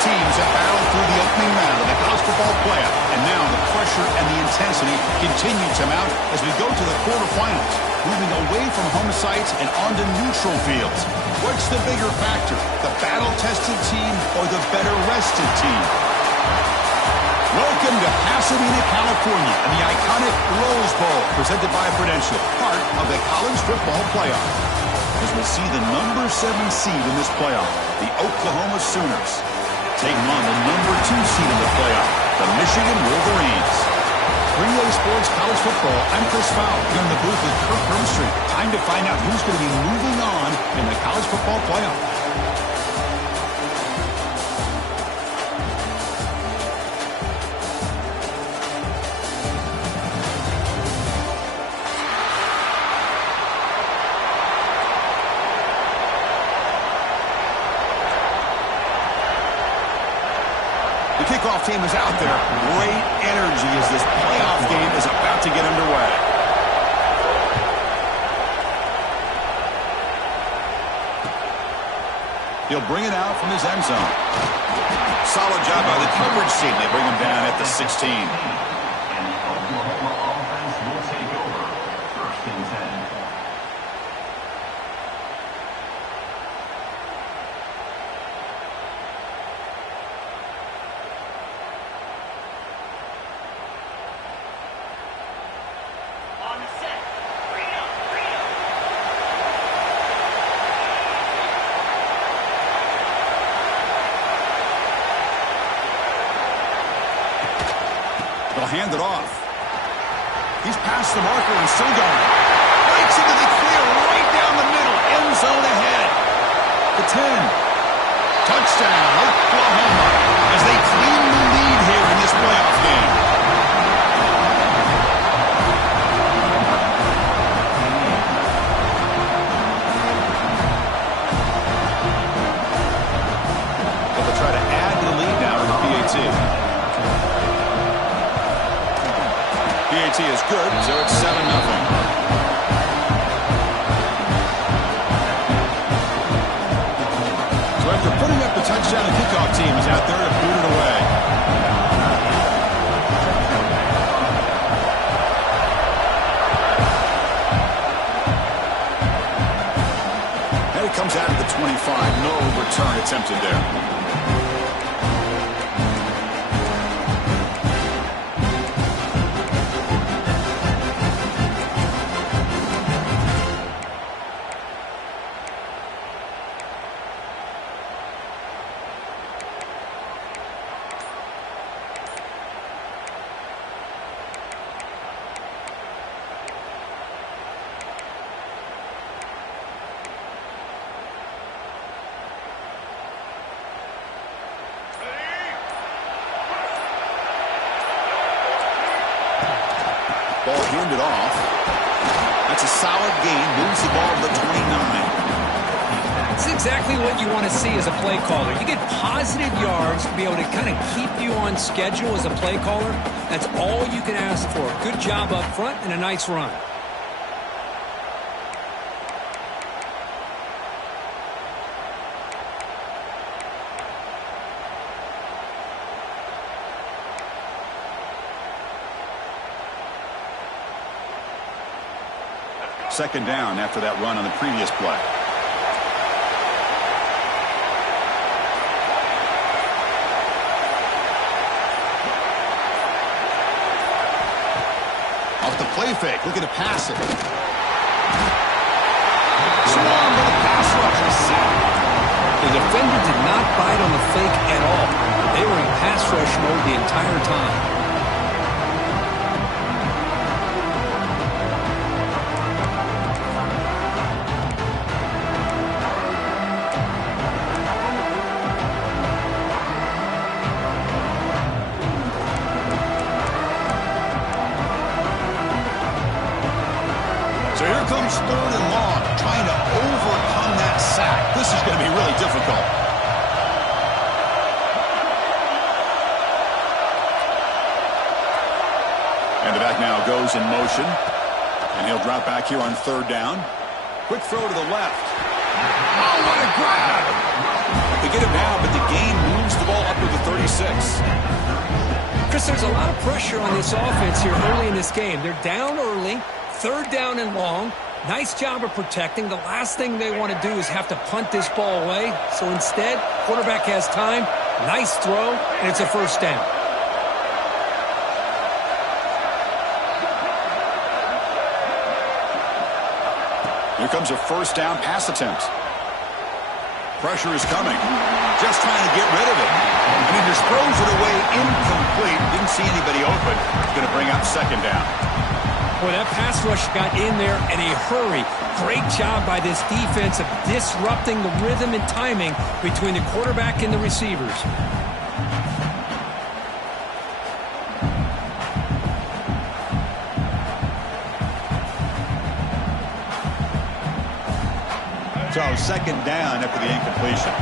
teams have battled through the opening round of the college football playoff, and now the pressure and the intensity continue to mount as we go to the quarterfinals, moving away from home sites and onto neutral fields. What's the bigger factor, the battle-tested team or the better-rested team? Welcome to Pasadena, California, and the iconic Rose Bowl, presented by Prudential, part of the college football playoff. As we see the number 7 seed in this playoff, the Oklahoma Sooners, taking on the number 2 seed in the playoff, the Michigan Wolverines. 3-Way Sports College Football, I'm Chris Fowler, here in the booth with Kirk Hermstreet. Time to find out who's going to be moving on in the college football playoff. The kickoff team is out there. Great energy as this playoff game is about to get underway. He'll bring it out from his end zone. Solid job by the coverage team. They bring him down at the 16. And the Oklahoma offense will take over. 1st and 10. They'll hand it off. He's past the marker and still going. Breaks into the clear right down the middle. End zone ahead. The 10. Touchdown, Oklahoma, as they claim the lead here in this playoff game. They'll try to add to the lead now to the PAT. PAT is good, so it's 7-0. So after putting up the touchdown, the kickoff team is out there to boot it away. And it comes out at the 25. No return attempted there. Ball handed off. That's a solid gain. Moves the ball to the 29. That's exactly what you want to see as a play caller. You get positive yards to be able to kind of keep you on schedule as a play caller. That's all you can ask for. Good job up front and a nice run. Second down after that run on the previous play. Off the play fake, looking to pass it. Swarm with a pass rush. The defender did not bite on the fake at all. They were in pass rush mode the entire time. So here comes 3rd and long, trying to overcome that sack. This is going to be really difficult. And the back now goes in motion. And he'll drop back here on 3rd down. Quick throw to the left. Oh, what a grab! They get him now, but the gain moves the ball up 36. Chris, there's a lot of pressure on this offense here early in this game. They're down early, third down and long. Nice job of protecting. The last thing they want to do is have to punt this ball away. So instead, quarterback has time, nice throw, and it's a first down. Here comes a first down pass attempt. Pressure is coming. Just trying to get rid of it. And he just throws it away incomplete. Didn't see anybody open. It's going to bring up second down. Boy, that pass rush got in there in a hurry. Great job by this defense of disrupting the rhythm and timing between the quarterback and the receivers. So second down after the incompletion.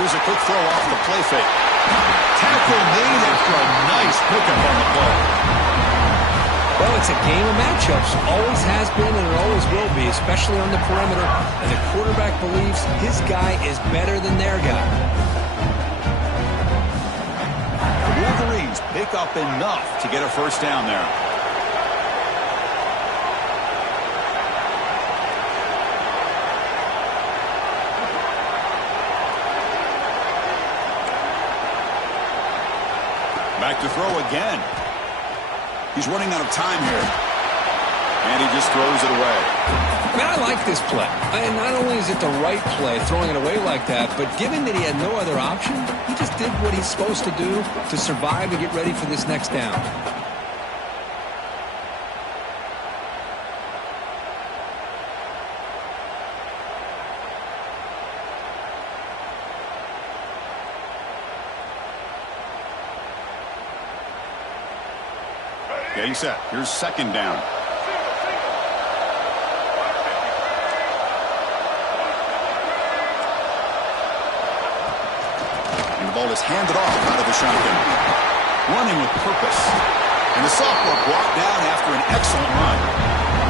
Here's a quick throw off the play fake. Tackle made after a nice pickup on the play. Well, it's a game of matchups. Always has been and it always will be, especially on the perimeter. And the quarterback believes his guy is better than their guy. The Wolverines pick up enough to get a first down there. Back to throw again. He's running out of time here. And he just throws it away. Man, I like this play. And not only is it the right play, throwing it away like that, but given that he had no other option, he just did what he's supposed to do to survive and get ready for this next down. Getting set. Here's second down. And the ball is handed off out of the shotgun. Running with purpose. And the sophomore brought down after an excellent run.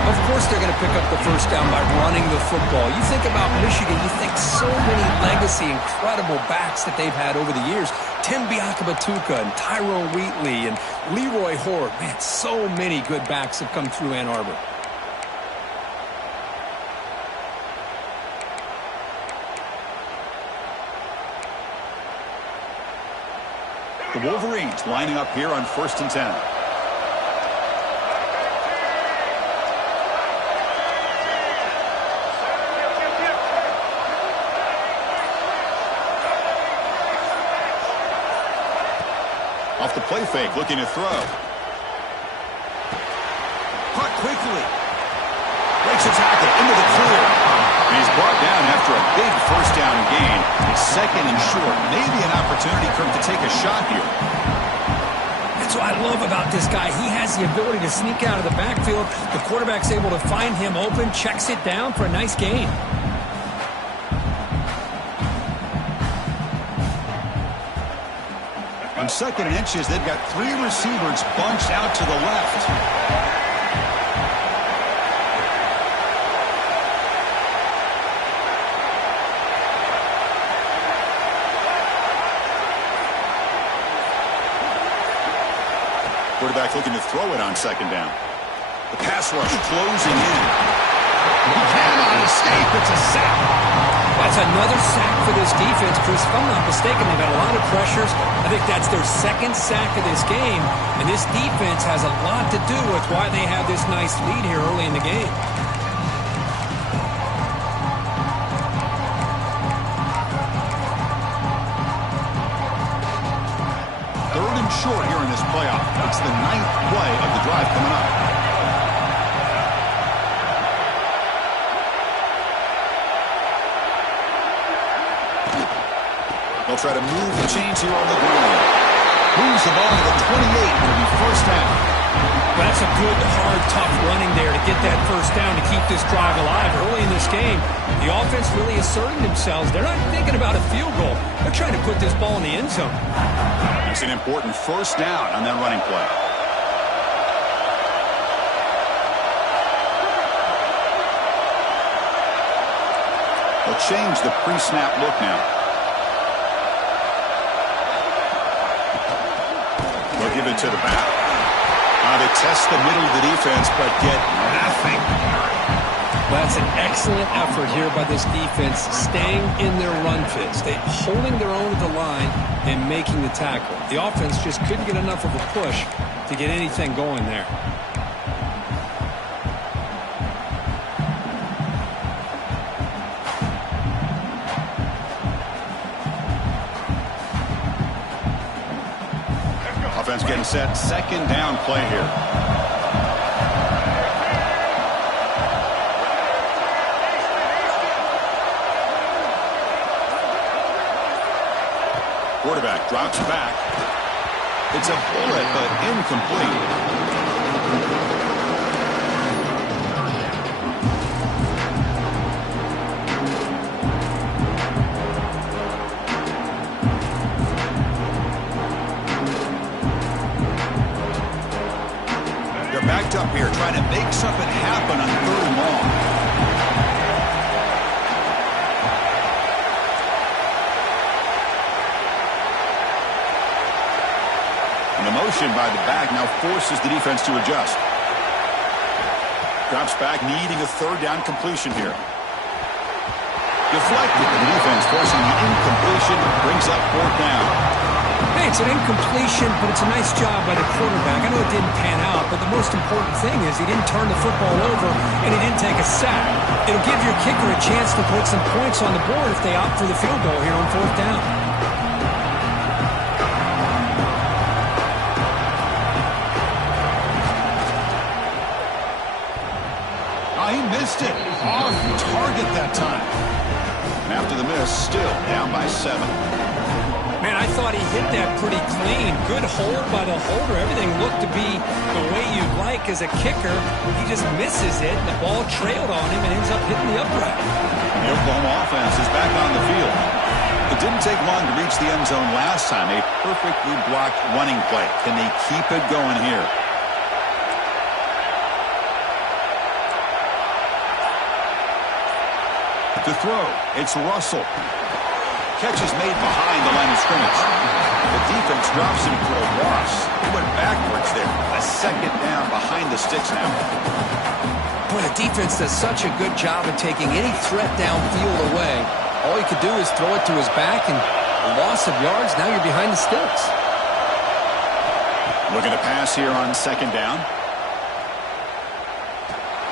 Of course they're going to pick up the first down by running the football. You think about Michigan, you think so many legacy, incredible backs that they've had over the years. Tim Biakabatuka and Tyrone Wheatley and Leroy Horde. Man, so many good backs have come through Ann Arbor. The Wolverines lining up here on 1st and 10. Off the play fake, looking to throw. Caught quickly. Breaks a tackle into the clear. And he's brought down after a big first down gain. It's second and short. Maybe an opportunity for him to take a shot here. That's what I love about this guy. He has the ability to sneak out of the backfield. The quarterback's able to find him open, checks it down for a nice gain. On second and inches, they've got three receivers bunched out to the left. Quarterback looking to throw it on second down. The pass rush closing in. He cannot escape. It's a sack. That's another sack for this defense, Chris. If I'm not mistaken, they've had a lot of pressures. I think that's their second sack of this game. And this defense has a lot to do with why they have this nice lead here early in the game. Third and short here in this playoff. It's the 9th play of the drive coming up. They'll try to move the chains here on the ground. Moves the ball to the 28. It'll be first down. But that's a good, hard, tough running there to get that first down to keep this drive alive. Early in this game, the offense really asserting themselves. They're not thinking about a field goal. They're trying to put this ball in the end zone. It's an important first down on that running play. change the pre-snap look now. They'll give it to the back. They test the middle of the defense, but get nothing. That's an excellent effort here by this defense, staying in their run fit, holding their own at the line and making the tackle. The offense just couldn't get enough of a push to get anything going there. Offense getting set. Second down play here. Quarterback drops back. It's a bullet, but incomplete. They're backed up here, trying to make something happen on 3rd and long. The motion by the back now forces the defense to adjust. Drops back, needing a 3rd down completion here. Deflected, the defense forcing the incompletion, brings up 4th down. Hey, it's an incompletion, but it's a nice job by the quarterback. I know it didn't pan out, but the most important thing is he didn't turn the football over and he didn't take a sack. It'll give your kicker a chance to put some points on the board if they opt for the field goal here on 4th down. He missed it. Off target that time. And after the miss, still down by 7. Man, I thought he hit that pretty clean. Good hold by the holder. Everything looked to be the way you'd like as a kicker. He just misses it, and the ball trailed on him and ends up hitting the upright. The Oklahoma offense is back on the field. It didn't take long to reach the end zone last time. A perfectly blocked running play. Can they keep it going here? To throw, it's Russell. Catch is made behind the line of scrimmage. The defense drops him for a loss. He went backwards there. A 2nd down behind the sticks now. Boy, the defense does such a good job of taking any threat downfield away. All he could do is throw it to his back, and a loss of yards, now you're behind the sticks. Looking to pass here on 2nd down.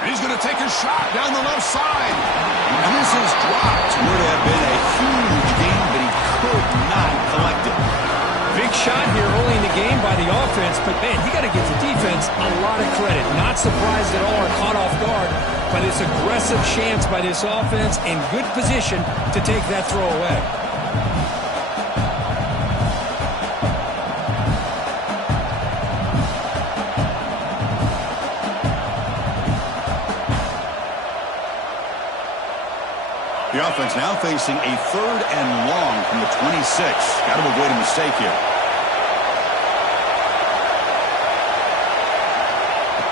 And he's going to take a shot down the left side. And this is dropped. Would have been a huge gain, but he could not collect it. Big shot here early in the game by the offense, but man, you got to give the defense a lot of credit. Not surprised at all or caught off guard by this aggressive chance by this offense, in good position to take that throw away. The offense now facing a 3rd and long from the 26. Got to avoid a mistake here.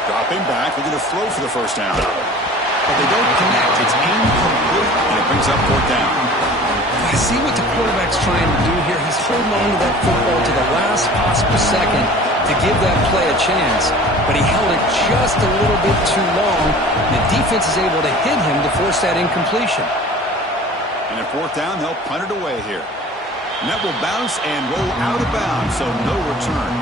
Dropping back, looking to throw for the 1st down. But they don't connect. It's incomplete, and it brings up 4th down. I see what the quarterback's trying to do here. He's holding on to that football to the last possible second to give that play a chance. But he held it just a little bit too long. The defense is able to hit him to force that incompletion. And at 4th down, they'll punt it away here. And that will bounce and roll out of bounds, so no return.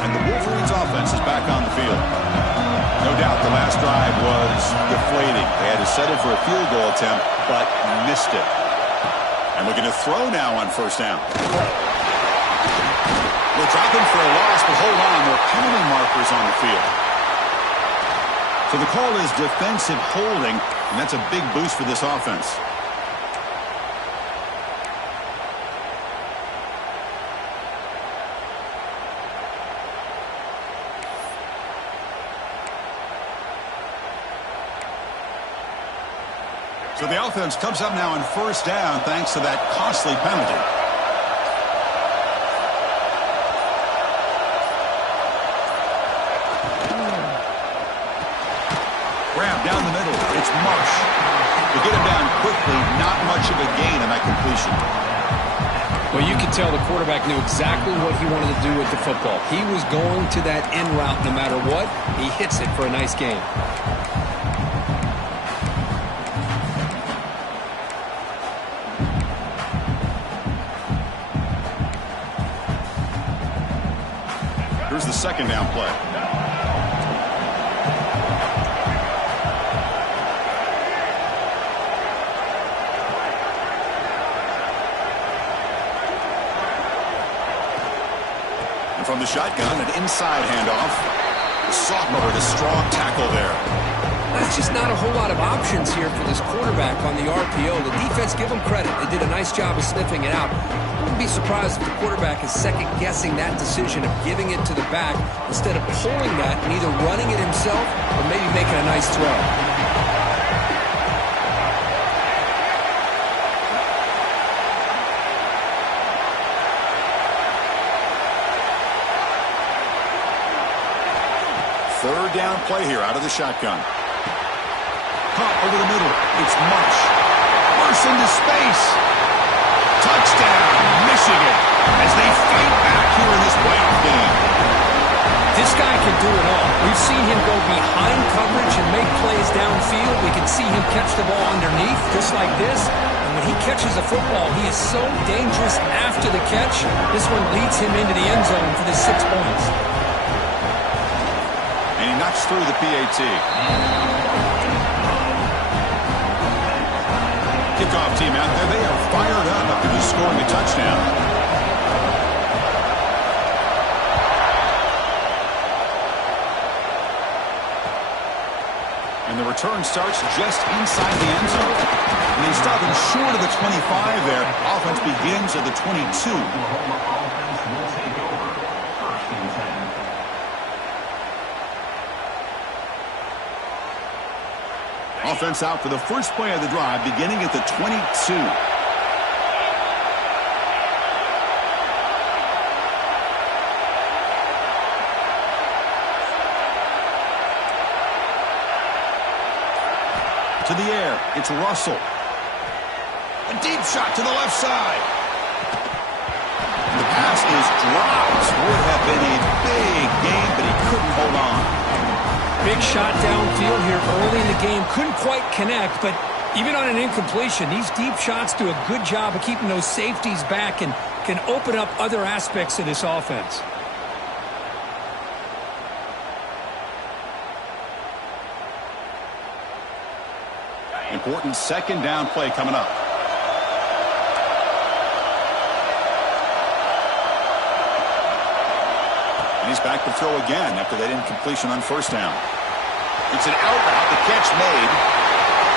And the Wolverines offense is back on the field. No doubt the last drive was deflating. They had to settle for a field goal attempt, but missed it. And looking to throw now on 1st down. They're dropping for a loss, but hold on. There are penalty markers on the field. So the call is defensive holding, and that's a big boost for this offense. So the offense comes up now on first down thanks to that costly penalty. Grab down the middle. It's Marsh. To get him down quickly, not much of a gain on that completion. Well, you can tell the quarterback knew exactly what he wanted to do with the football. He was going to that end route no matter what. He hits it for a nice gain. Here's the second down play. From the shotgun, an inside handoff. The sophomore with a strong tackle there. That's just not a whole lot of options here for this quarterback on the RPO. The defense, give them credit. They did a nice job of sniffing it out. I wouldn't be surprised if the quarterback is second-guessing that decision of giving it to the back instead of pulling that and either running it himself or maybe making a nice throw. Third down play here out of the shotgun. Caught over the middle. It's Marsh. Marsh into space. Touchdown, Michigan, as they fight back here in this playoff game. This guy can do it all. We've seen him go behind coverage and make plays downfield. We can see him catch the ball underneath, just like this. And when he catches a football, he is so dangerous after the catch. This one leads him into the end zone for the 6 points. And he knocks through the PAT. Kickoff team out there. They are fired up after just scoring a touchdown. And the return starts just inside the end zone. And he's stopping short of the 25 there. Offense begins at the 22. Oklahoma offense will take over. First and 10. Offense out for the first play of the drive, beginning at the 22. To the air, it's Russell. A deep shot to the left side. The pass is dropped. Would have been a big game, but he couldn't hold on. Big shot downfield here early in the game. Couldn't quite connect, but even on an incompletion, these deep shots do a good job of keeping those safeties back and can open up other aspects of this offense. Important second down play coming up. And he's back to throw again after that incompletion on first down. It's an out route, the catch made.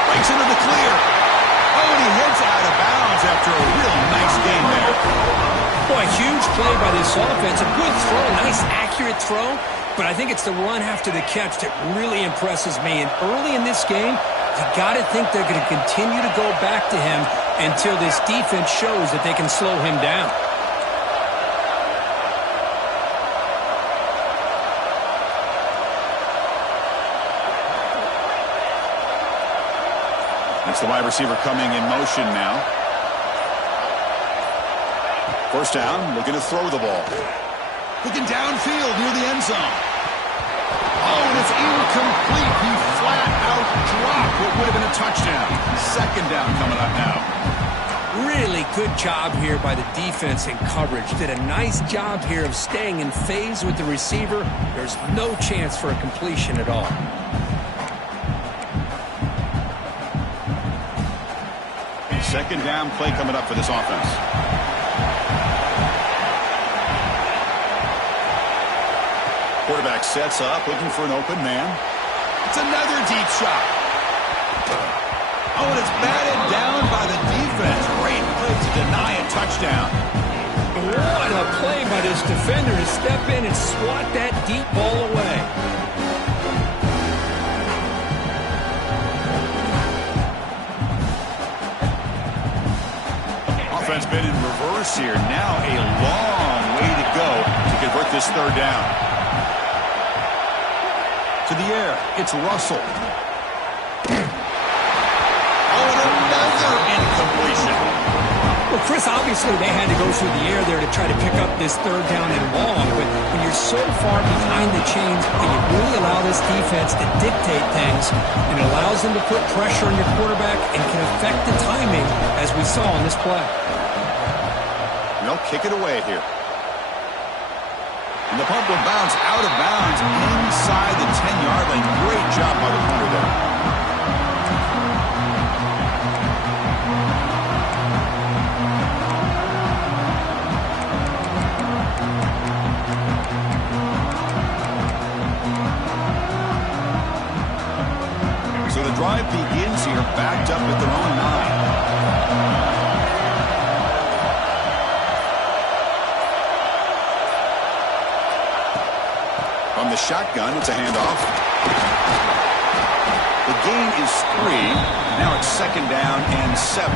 Breaks into the clear. Oh, and he heads out of bounds after a really nice game there. Boy, huge play by this offense. A good throw, nice accurate throw. But I think it's the run after the catch that really impresses me. And early in this game, you got to think they're going to continue to go back to him until this defense shows that they can slow him down. It's the wide receiver coming in motion now. First down, looking to throw the ball. Looking downfield near the end zone. Oh, and it's incomplete. He flat out dropped what would have been a touchdown. Second down coming up now. Really good job here by the defense in coverage. Did a nice job here of staying in phase with the receiver. There's no chance for a completion at all. Second down play coming up for this offense. Quarterback sets up, looking for an open man. It's another deep shot. Oh, and it's batted down by the defense. Great play to deny a touchdown. What a play by this defender to step in and swat that deep ball away. Offense been in reverse here. Now a long way to go to convert this third down. To the air, it's Russell. Oh, and another incompletion. Well, Chris, obviously they had to go through the air there to try to pick up this third down and long, but when you're so far behind the chains and you really allow this defense to dictate things, and it allows them to put pressure on your quarterback and can affect the timing, as we saw in this play. They'll kick it away here. And the punt will bounce out of bounds inside the 10-yard line. Great job by the punter there. So the drive begins here, backed up at their own 9. From the shotgun, it's a handoff. The gain is 3. Now it's 2nd down and 7.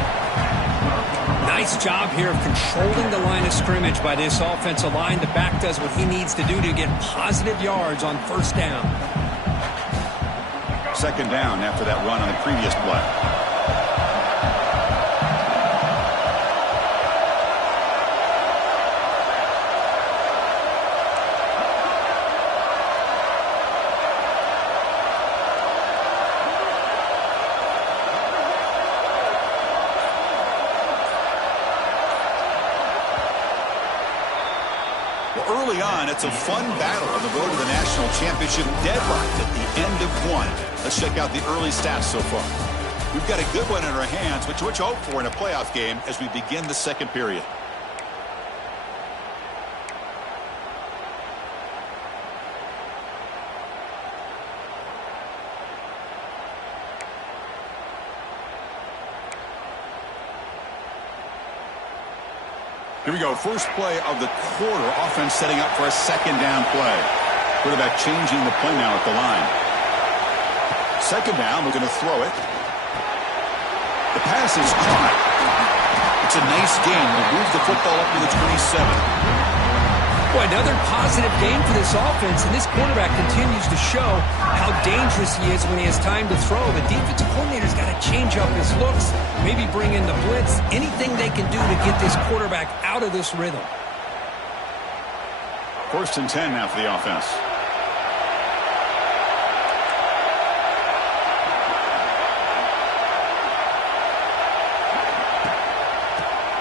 Nice job here of controlling the line of scrimmage by this offensive line. The back does what he needs to do to get positive yards on 1st down. 2nd down after that run on the previous play. Early on, it's a fun battle on the road to the national championship, deadlocked at the end of 1. Let's check out the early stats so far. We've got a good one in our hands, which we're hope for in a playoff game as we begin the 2nd period. Here we go. First play of the quarter. Offense setting up for a 2nd down play. Quarterback changing the play now at the line. 2nd down. We're going to throw it. The pass is caught. It's a nice gain. We'll move the football up to the 27. Boy, another positive game for this offense, and this quarterback continues to show how dangerous he is when he has time to throw. The defensive coordinator's got to change up his looks, maybe bring in the blitz, anything they can do to get this quarterback out of this rhythm. 1st and 10 now for the offense.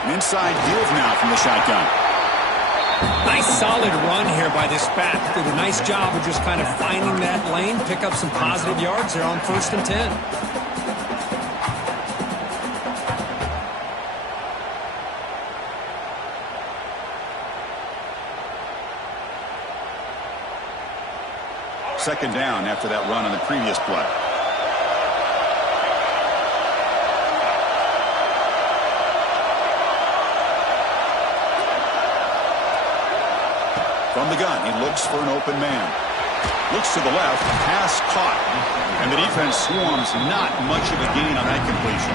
An inside give now from the shotgun. Nice solid run here by this back. Did a nice job of just kind of finding that lane, pick up some positive yards there on 1st and 10. Second down after that run on the previous play. From the gun, he looks for an open man. Looks to the left, pass caught. And the defense swarms, not much of a gain on that completion.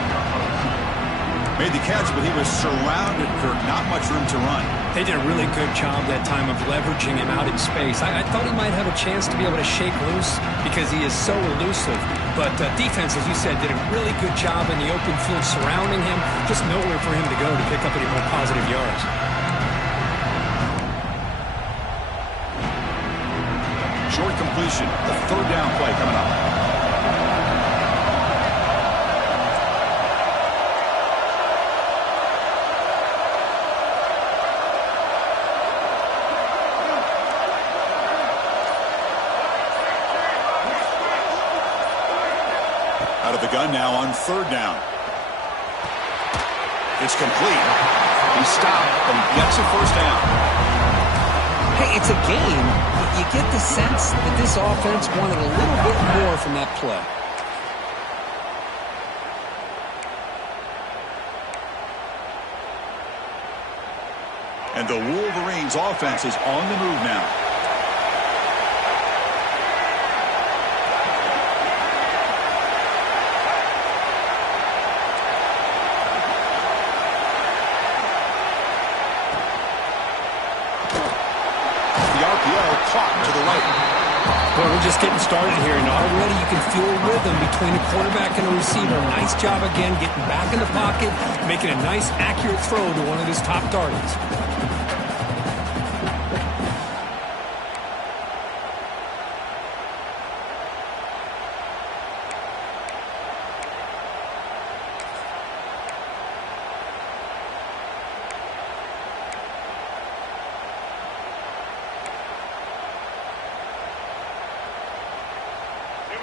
Made the catch, but he was surrounded, Kirk. Not much room to run. They did a really good job that time of leveraging him out in space. I thought he might have a chance to be able to shake loose because he is so elusive. But defense, as you said, did a really good job in the open field surrounding him. Just nowhere for him to go to pick up any more positive yards. Short completion. The 3rd down play coming up. Out of the gun now on 3rd down. It's complete. He stopped, but he gets a 1st down. Hey, it's a game. You get the sense that this offense wanted a little bit more from that play. And the Wolverines offense is on the move now. We're just getting started here, and already you can feel a rhythm between the quarterback and the receiver. Nice job again getting back in the pocket, making a nice, accurate throw to one of his top targets.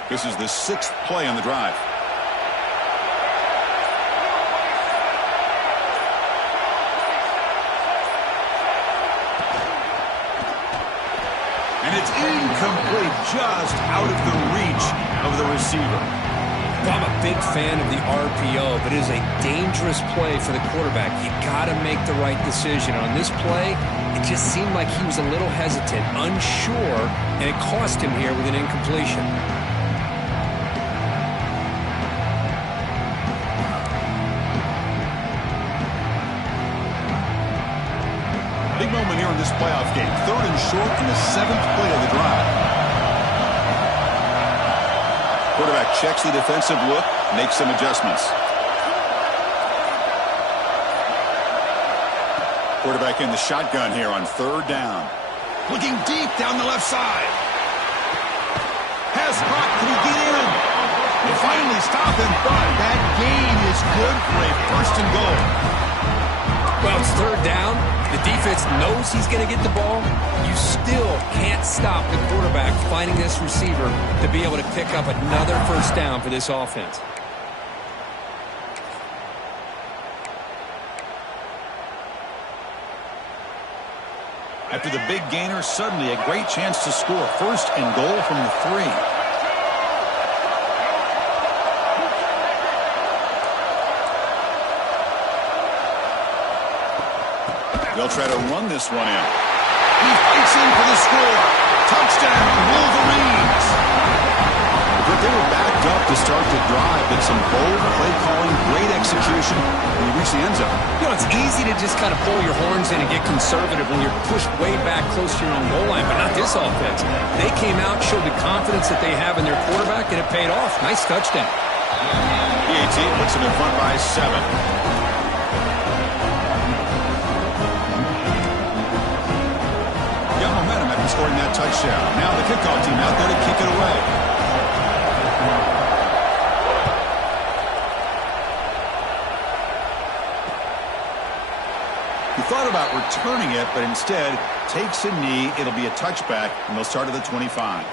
This is the 6th play on the drive. And it's incomplete, just out of the reach of the receiver. I'm a big fan of the RPO, but it is a dangerous play for the quarterback. You got to make the right decision. On this play, it just seemed like he was a little hesitant, unsure, and it cost him here with an incompletion. Big moment here in this playoff game. 3rd and short in the 7th play of the drive. Quarterback checks the defensive look, makes some adjustments. Quarterback in the shotgun here on 3rd down. Looking deep down the left side. Has Brock, can he get in? They finally stop him, but that gain is good for a 1st and goal. Well, it's 3rd down. The defense knows he's going to get the ball. You still can't stop the quarterback finding this receiver to be able to pick up another 1st down for this offense. After the big gainer, suddenly a great chance to score. 1st and goal from the 3. They'll try to run this one in. He fights in for the score. Touchdown, Wolverines. But they were backed up to start the drive, but some bold play calling, great execution, and he reached the end zone. You know, it's easy to just kind of pull your horns in and get conservative when you're pushed way back close to your own goal line, but not this offense. They came out, showed the confidence that they have in their quarterback, and it paid off. Nice touchdown. PAT puts them in front by 7. Momentum after scoring that touchdown. Now the kickoff team out there to kick it away. He thought about returning it, but instead takes a knee. It'll be a touchback, and they'll start at the 25.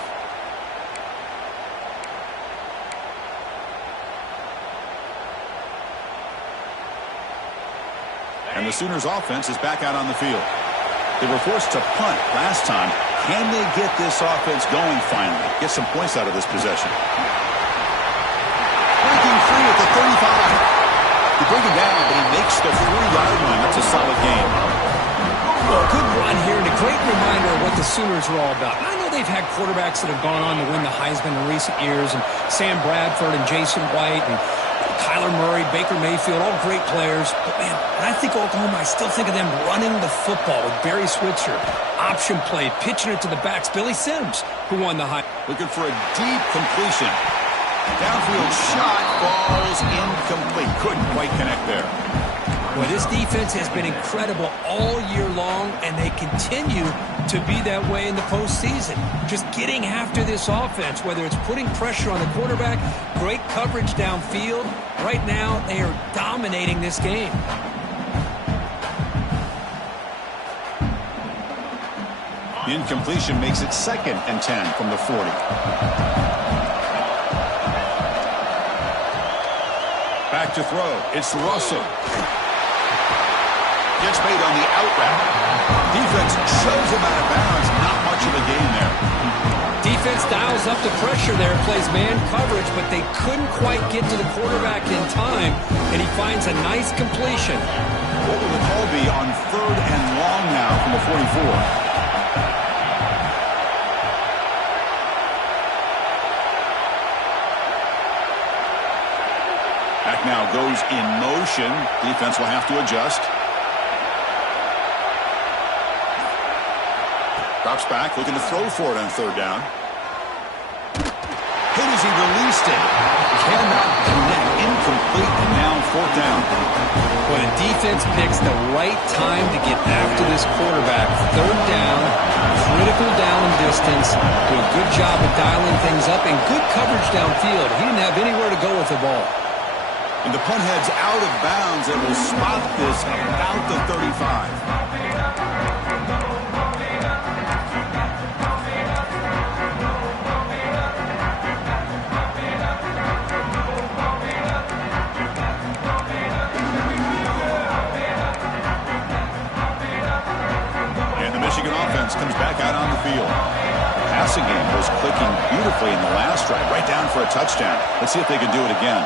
And the Sooners offense is back out on the field. They were forced to punt last time. Can they get this offense going finally? Get some points out of this possession. Breaking free at the 35. He brings it down, but he makes the 3-yard line. That's a solid game. Well, good run here, and a great reminder of what the Sooners are all about. I know they've had quarterbacks that have gone on to win the Heisman in recent years, and Sam Bradford and Jason White and Kyler Murray, Baker Mayfield, all great players. But, man, when I think Oklahoma, I still think of them running the football with Barry Switzer. Option play, pitching it to the backs. Billy Sims, who won the high. Looking for a deep completion. Downfield shot falls incomplete. Couldn't quite connect there. Well, this defense has been incredible all year long, and they continue to be that way in the postseason. Just getting after this offense, whether it's putting pressure on the quarterback, great coverage downfield. Right now, they are dominating this game. The incompletion makes it 2nd and 10 from the 40. Back to throw. It's Russell. Gets made on the out route. Defense shoves him out of bounds. Not much of a gain there. Defense dials up the pressure there, plays man coverage, but they couldn't quite get to the quarterback in time, and he finds a nice completion. What will the call be on 3rd and long now from the 44? Back now goes in motion. Defense will have to adjust. Drops back, looking to throw for it on 3rd down. Hit as he released it. Cannot connect. Incomplete, and now fourth down. When a defense picks the right time to get after this quarterback, third down, critical down and distance, do a good job of dialing things up, and good coverage downfield. He didn't have anywhere to go with the ball. And the punt heads out of bounds and will spot this about the 35. Comes back out on the field. The passing game was clicking beautifully in the last drive, right down for a touchdown. Let's see if they can do it again.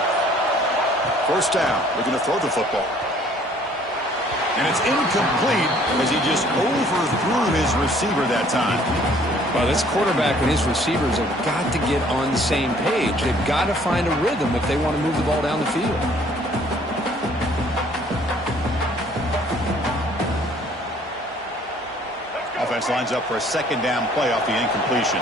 First down, they're going to throw the football. And it's incomplete as he just overthrew his receiver that time. Well, this quarterback and his receivers have got to get on the same page. They've got to find a rhythm if they want to move the ball down the field. Offense lines up for a second down play off the incompletion.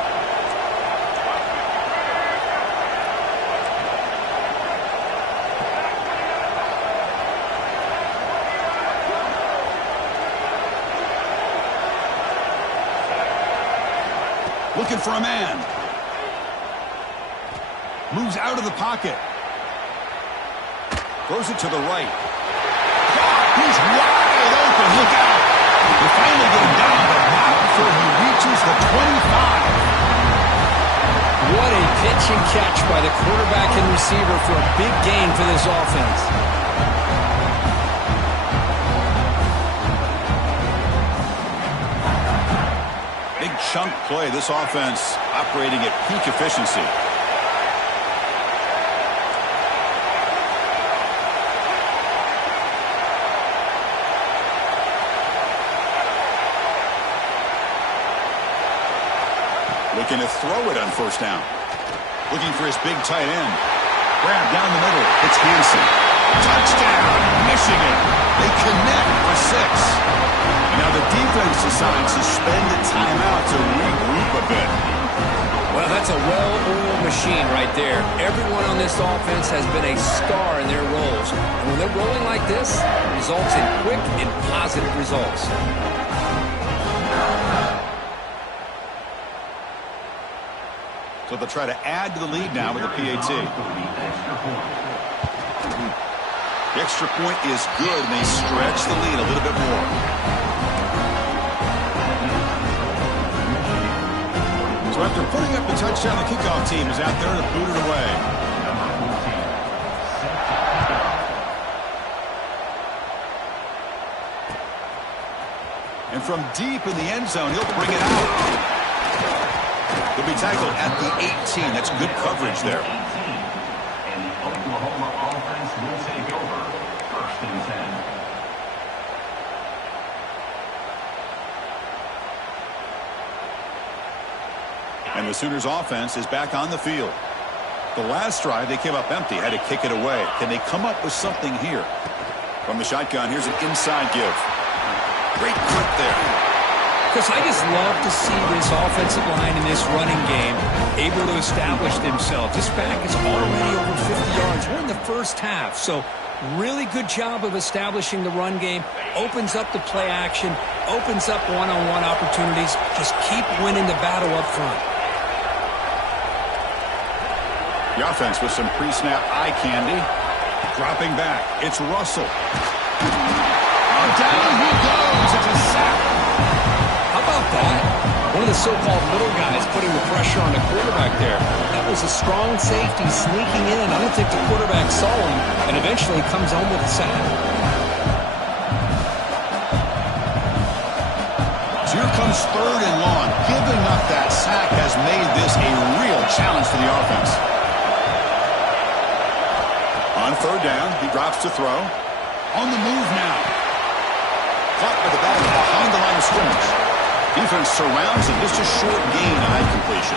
Looking for a man. Moves out of the pocket. Throws it to the right. He's wide open. Look out. They finally get him down, but not before he reaches the 25. What a pitch and catch by the quarterback and receiver for a big gain for this offense. Big chunk play. This offense operating at peak efficiency. Looking to throw it on first down. Looking for his big tight end. Grab down the middle. It's Hansen. Touchdown, Michigan. They connect for 6. And now the defense decides to spend a timeout to regroup a bit. Well, that's a well-oiled machine right there. Everyone on this offense has been a star in their roles. And when they're rolling like this, it results in quick and positive results. So they'll try to add to the lead now with a PAT. The extra point is good, and they stretch the lead a little bit more. So after putting up the touchdown, the kickoff team is out there to boot it away. And from deep in the end zone, he'll bring it out. He'll be tackled at the 18. That's good coverage there. And the Oklahoma offense will take over. First and 10. And the Sooners offense is back on the field. The last drive, they came up empty, had to kick it away. Can they come up with something here? From the shotgun, here's an inside give. Great cut there. Because I just love to see this offensive line in this running game able to establish themselves. This back is already over 50 yards. We're in the first half, so really good job of establishing the run game. Opens up the play action, opens up one-on-one opportunities. Just keep winning the battle up front. The offense with some pre-snap eye candy. Dropping back, it's Russell. Oh, down he goes. It's a sack. How about that? One of the so-called middle guys putting the pressure on the quarterback there. That was a strong safety sneaking in. I don't think the quarterback saw him, and eventually comes home with a sack. So here comes third and long. Giving up that sack has made this a real challenge for the offense. On third down, he drops to throw. On the move now. Caught by the back behind the line of scrimmage. Defense surrounds him. Just a short gain on that completion.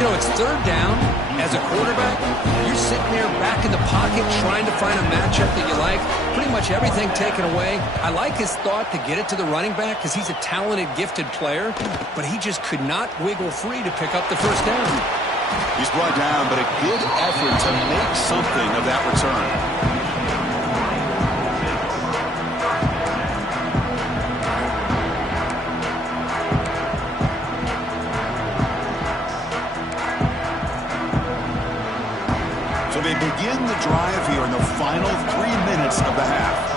You know, it's third down. As a quarterback, you're sitting there back in the pocket trying to find a matchup that you like. Pretty much everything taken away. I like his thought to get it to the running back because he's a talented, gifted player, but he just could not wiggle free to pick up the first down. He's brought down, but a good effort to make something of that return. So they begin the drive here in the final 3 minutes of the half.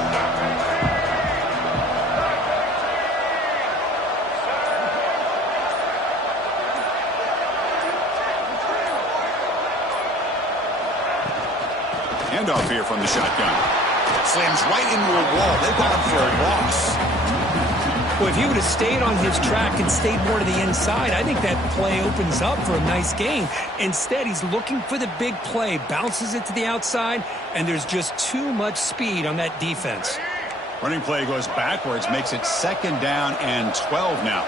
Handoff here from the shotgun. Slams right into a wall. They've got him for a loss. Well, if he would have stayed on his track and stayed more to the inside, I think that play opens up for a nice gain. Instead, he's looking for the big play, bounces it to the outside, and there's just too much speed on that defense. Running play goes backwards, makes it 2nd down and 12 now.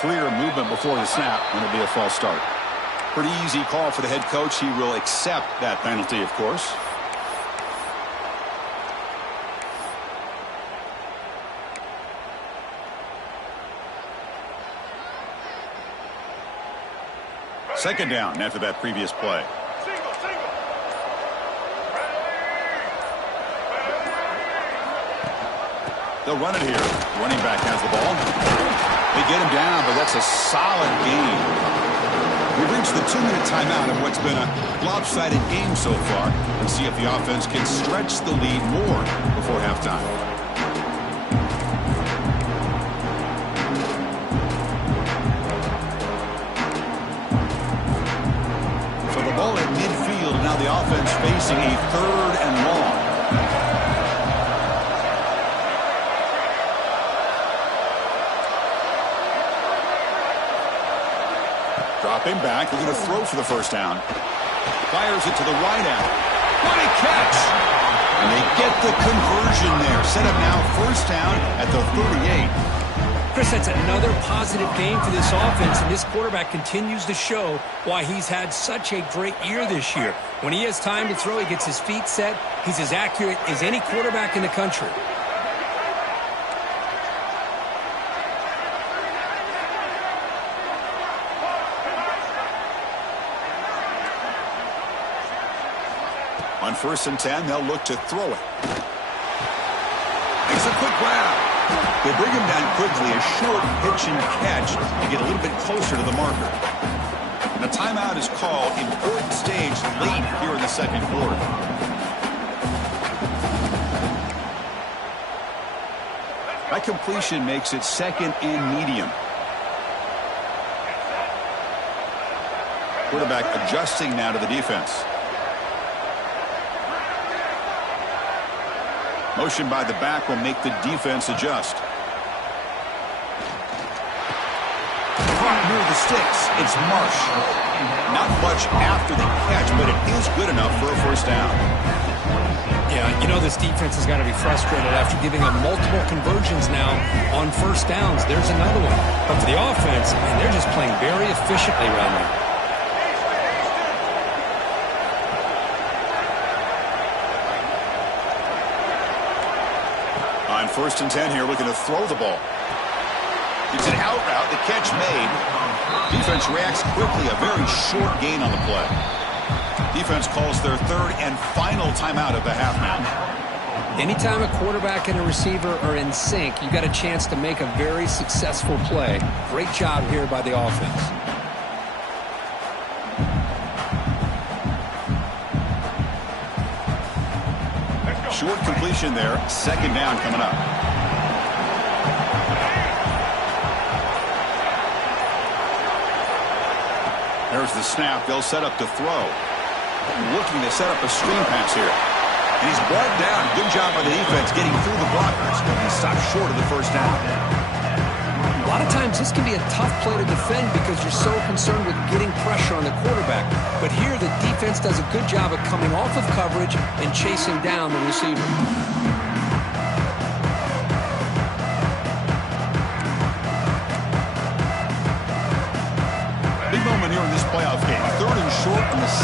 Clear movement before the snap, and it'll be a false start. Pretty easy call for the head coach. He will accept that penalty, of course. Second down after that previous play. They'll run it here. Running back has the ball. They get him down, but that's a solid gain. We've reached the 2-minute timeout of what's been a lopsided game so far. Let's see if the offense can stretch the lead more before halftime. So the ball at midfield, now the offense facing a 3rd and long. Dropping back, they're going to throw for the first down. Fires it to the right out. What a catch! And they get the conversion there. Set up now 1st down at the 38. Chris, that's another positive game for this offense, and this quarterback continues to show why he's had such a great year this year. When he has time to throw, he gets his feet set. He's as accurate as any quarterback in the country. On 1st and 10, they'll look to throw it. Makes a quick grab. They bring him down quickly, a short pitch and catch to get a little bit closer to the marker. And a timeout is called. Important stage late here in the 2nd quarter. That completion makes it 2nd and medium. Quarterback adjusting now to the defense. Motion by the back will make the defense adjust. Caught near the sticks. It's Marsh. Not much after the catch, but it is good enough for a 1st down. Yeah, you know this defense has got to be frustrated after giving up multiple conversions now on 1st downs. There's another one. But for the offense, man, they're just playing very efficiently around there. On 1st and 10 here, looking to throw the ball. It's an out route, the catch made. Defense reacts quickly, a very short gain on the play. Defense calls their 3rd and final timeout of the half now. Anytime a quarterback and a receiver are in sync, you got a chance to make a very successful play. Great job here by the offense. Short completion there. 2nd down coming up. There's the snap. They'll set up to throw. Looking to set up a screen pass here. And he's brought down. Good job by the defense getting through the blockers. And he stopped short of the 1st down. A lot of times this can be a tough play to defend because you're so concerned with getting pressure on the quarterback. But here the defense does a good job of coming off of coverage and chasing down the receiver.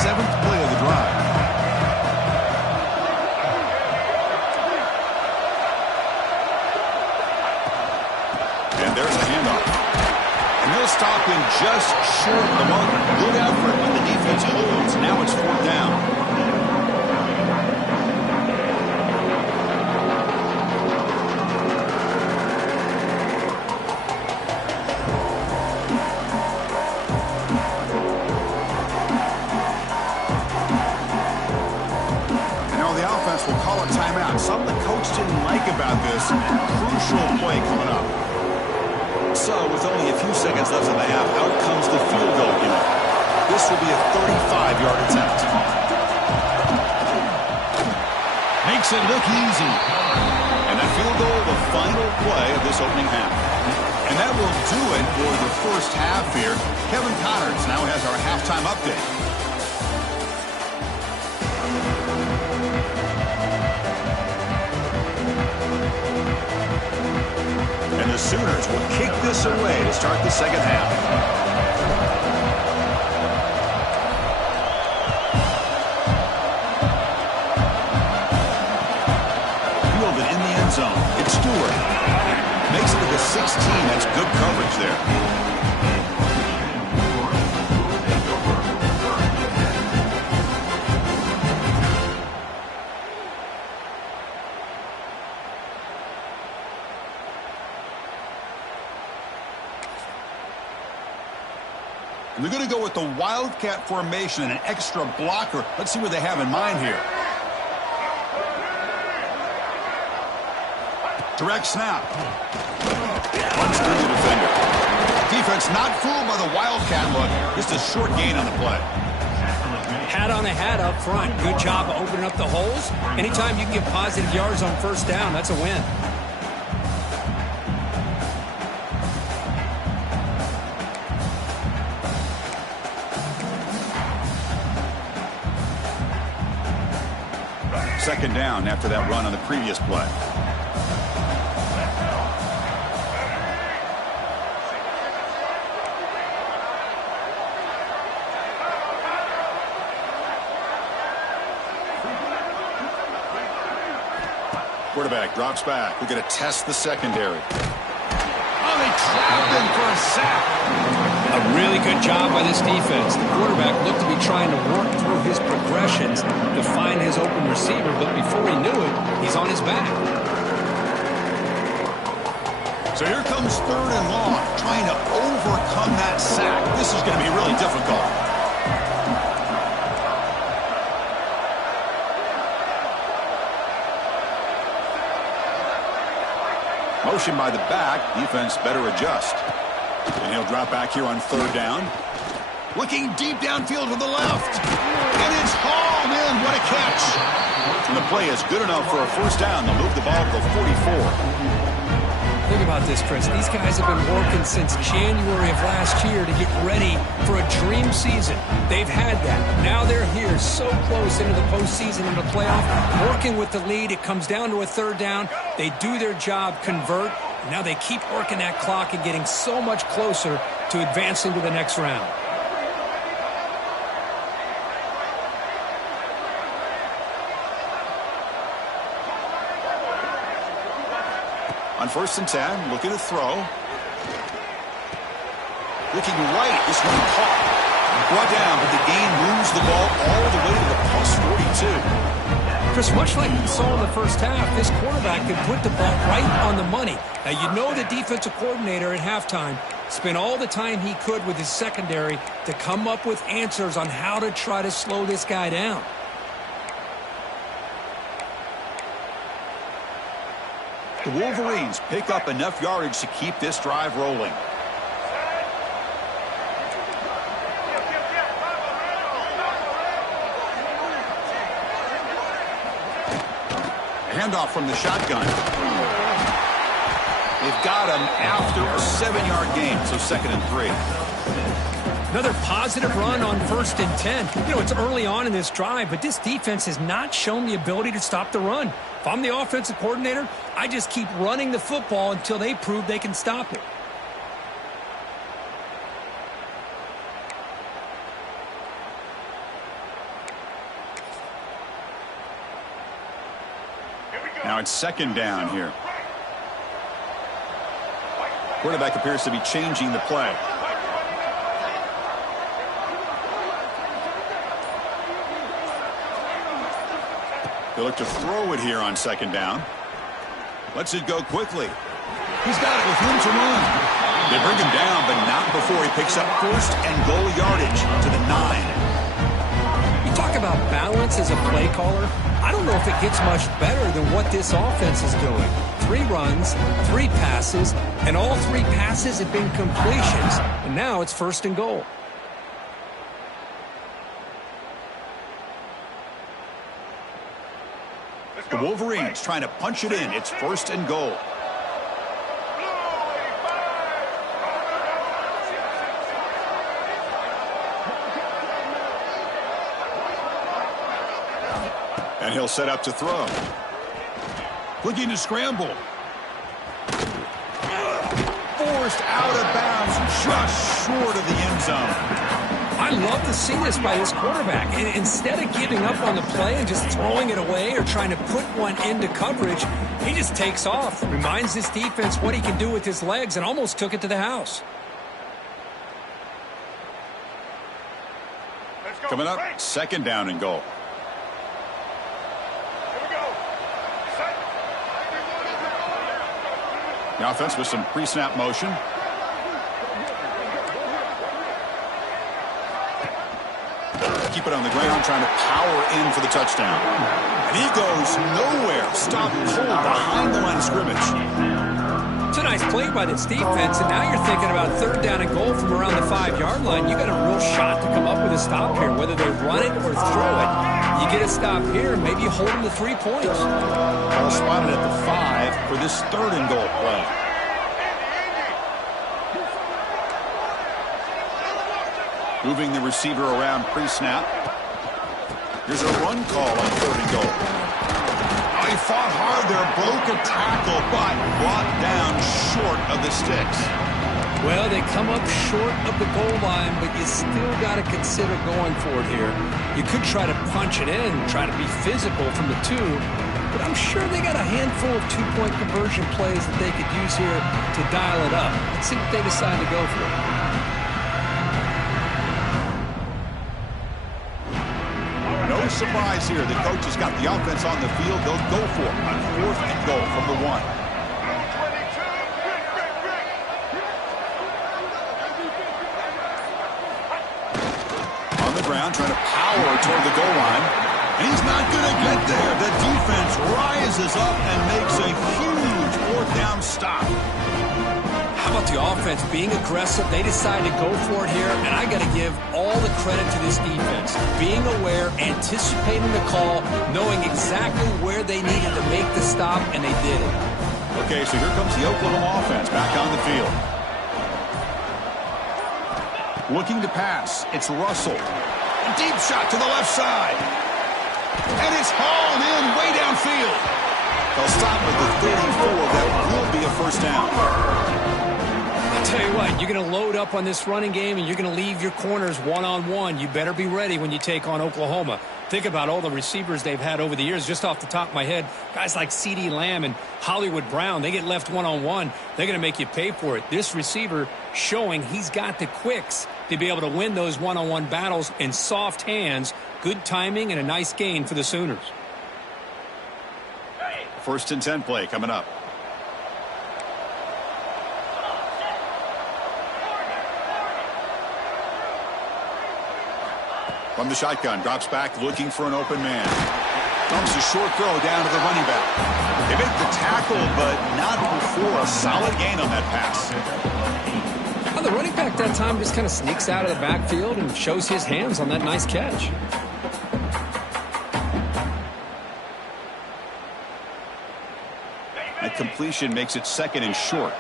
7th play of the drive. And there's a handoff. And they'll stop him just short of the marker. Good effort, but the defense holds. Now it's 4th down. Will call a timeout. Something the coach didn't like about this crucial play coming up. So, with only a few seconds left in the half, out comes the field goal unit. This will be a 35-yard attempt. Makes it look easy. And the field goal, the final play of this opening half. And that will do it for the first half here. Kevin Connors now has our halftime update. And the Sooners will kick this away to start the second half. Fielded in the end zone. It's Stewart. Makes it to the 16. That's good coverage there. And they're going to go with the Wildcat formation and an extra blocker. Let's see what they have in mind here. Direct snap. Runs through the defender. Defense not fooled by the Wildcat look. Just a short gain on the play. Hat on a hat up front. Good job of opening up the holes. Anytime you can get positive yards on first down, that's a win. Second down after that run on the previous play. Quarterback drops back. We're going to test the secondary. Oh, they trapped him for a sack. A really good job by this defense. The quarterback looked to be trying to work through his progressions to find his open receiver, but before he knew it, he's on his back. So here comes 3rd and long, trying to overcome that sack. This is going to be really difficult. Motion by the back. Defense better adjust. And he'll drop back here on 3rd down. Looking deep downfield to the left. And it's hauled in. What a catch. And the play is good enough for a first down. They'll move the ball to the 44. Think about this, Chris. These guys have been working since January of last year to get ready for a dream season. They've had that. Now they're here so close into the postseason and the playoff. Working with the lead. It comes down to a 3rd down. They do their job, convert. Now they keep working that clock and getting so much closer to advancing to the next round. On 1st and 10, looking to throw. Looking right, this one caught. Brought down, but the gain moves the ball all the way to the +42. Chris, much like we saw in the first half, this quarterback could put the ball right on the money. Now, you know the defensive coordinator at halftime spent all the time he could with his secondary to come up with answers on how to try to slow this guy down. The Wolverines pick up enough yardage to keep this drive rolling. Handoff from the shotgun. They've got him after a 7-yard gain, so 2nd and 3. Another positive run on 1st and 10. You know, it's early on in this drive, but this defense has not shown the ability to stop the run. If I'm the offensive coordinator, I just keep running the football until they prove they can stop it. Now it's second down here. Quarterback appears to be changing the play. They look to throw it here on second down. Lets it go quickly. He's got it with room to run. They bring him down, but not before he picks up first and goal yardage to the 9. You talk about balance as a play caller. I don't know if it gets much better than what this offense is doing. 3 runs, 3 passes, and all 3 passes have been completions. And now it's first and goal. The Wolverines trying to punch it in. It's first and goal. And he'll set up to throw. Looking to scramble. Forced out of bounds just short of the end zone. I love to see this by this quarterback. And instead of giving up on the play and just throwing it away or trying to put one into coverage, he just takes off. Reminds this defense what he can do with his legs and almost took it to the house. Coming up, second down and goal. The offense with some pre-snap motion. Keep it on the ground, trying to power in for the touchdown. And he goes nowhere. Stop cold behind the line of scrimmage. It's a nice play by this defense, and now you're thinking about third down and goal from around the 5-yard line. You got a real shot to come up with a stop here, whether they run it or throw it. You get a stop here, maybe you hold them to 3 points. All spotted at the 5 for this third and goal play. Moving the receiver around pre-snap. Here's a run call on third and goal. Oh, he fought hard there, broke a tackle, but brought down short of the sticks. Well, they come up short of the goal line, but you still got to consider going for it here. You could try to punch it in, try to be physical from the 2, but I'm sure they got a handful of 2-point conversion plays that they could use here to dial it up. Let's see what they decide to go for. No surprise here. The coach has got the offense on the field. They'll go for it on fourth and goal from the 1. On the ground, trying to power toward the goal line. And he's not going to get there. The defense rises up and makes a huge fourth down stop. How about the offense being aggressive? They decide to go for it here, and I got to give all the credit to this defense. Being aware, anticipating the call, knowing exactly where they needed to make the stop, and they did it. Okay, so here comes the Oklahoma offense back on the field. Looking to pass. It's Russell. A deep shot to the left side. And it's hauled in way downfield. They'll stop at the 34. That will be a first down. Tell you what, you're going to load up on this running game and you're going to leave your corners one-on-one. You better be ready when you take on Oklahoma. Think about all the receivers they've had over the years. Just off the top of my head, guys like CeeDee Lamb and Hollywood Brown, they get left one-on-one. They're going to make you pay for it. This receiver showing he's got the quicks to be able to win those one-on-one battles in soft hands. Good timing and a nice gain for the Sooners. First and 10 play coming up. From the shotgun, drops back, looking for an open man. Dumps a short throw down to the running back. They make the tackle, but not before a solid gain on that pass. Well, the running back that time just kind of sneaks out of the backfield and shows his hands on that nice catch. That completion makes it second and short.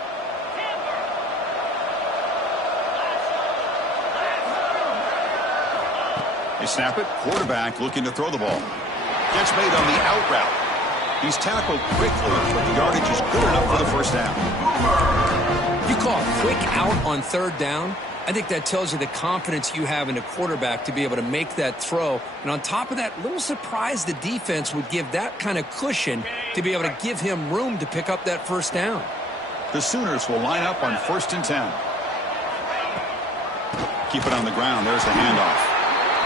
They snap it. Quarterback looking to throw the ball. Gets made on the out route. He's tackled quickly, but the yardage is good enough for the first down. You call a quick out on third down? I think that tells you the confidence you have in a quarterback to be able to make that throw. And on top of that, a little surprised the defense would give that kind of cushion to be able to give him room to pick up that first down. The Sooners will line up on 1st and 10. Keep it on the ground. There's the handoff.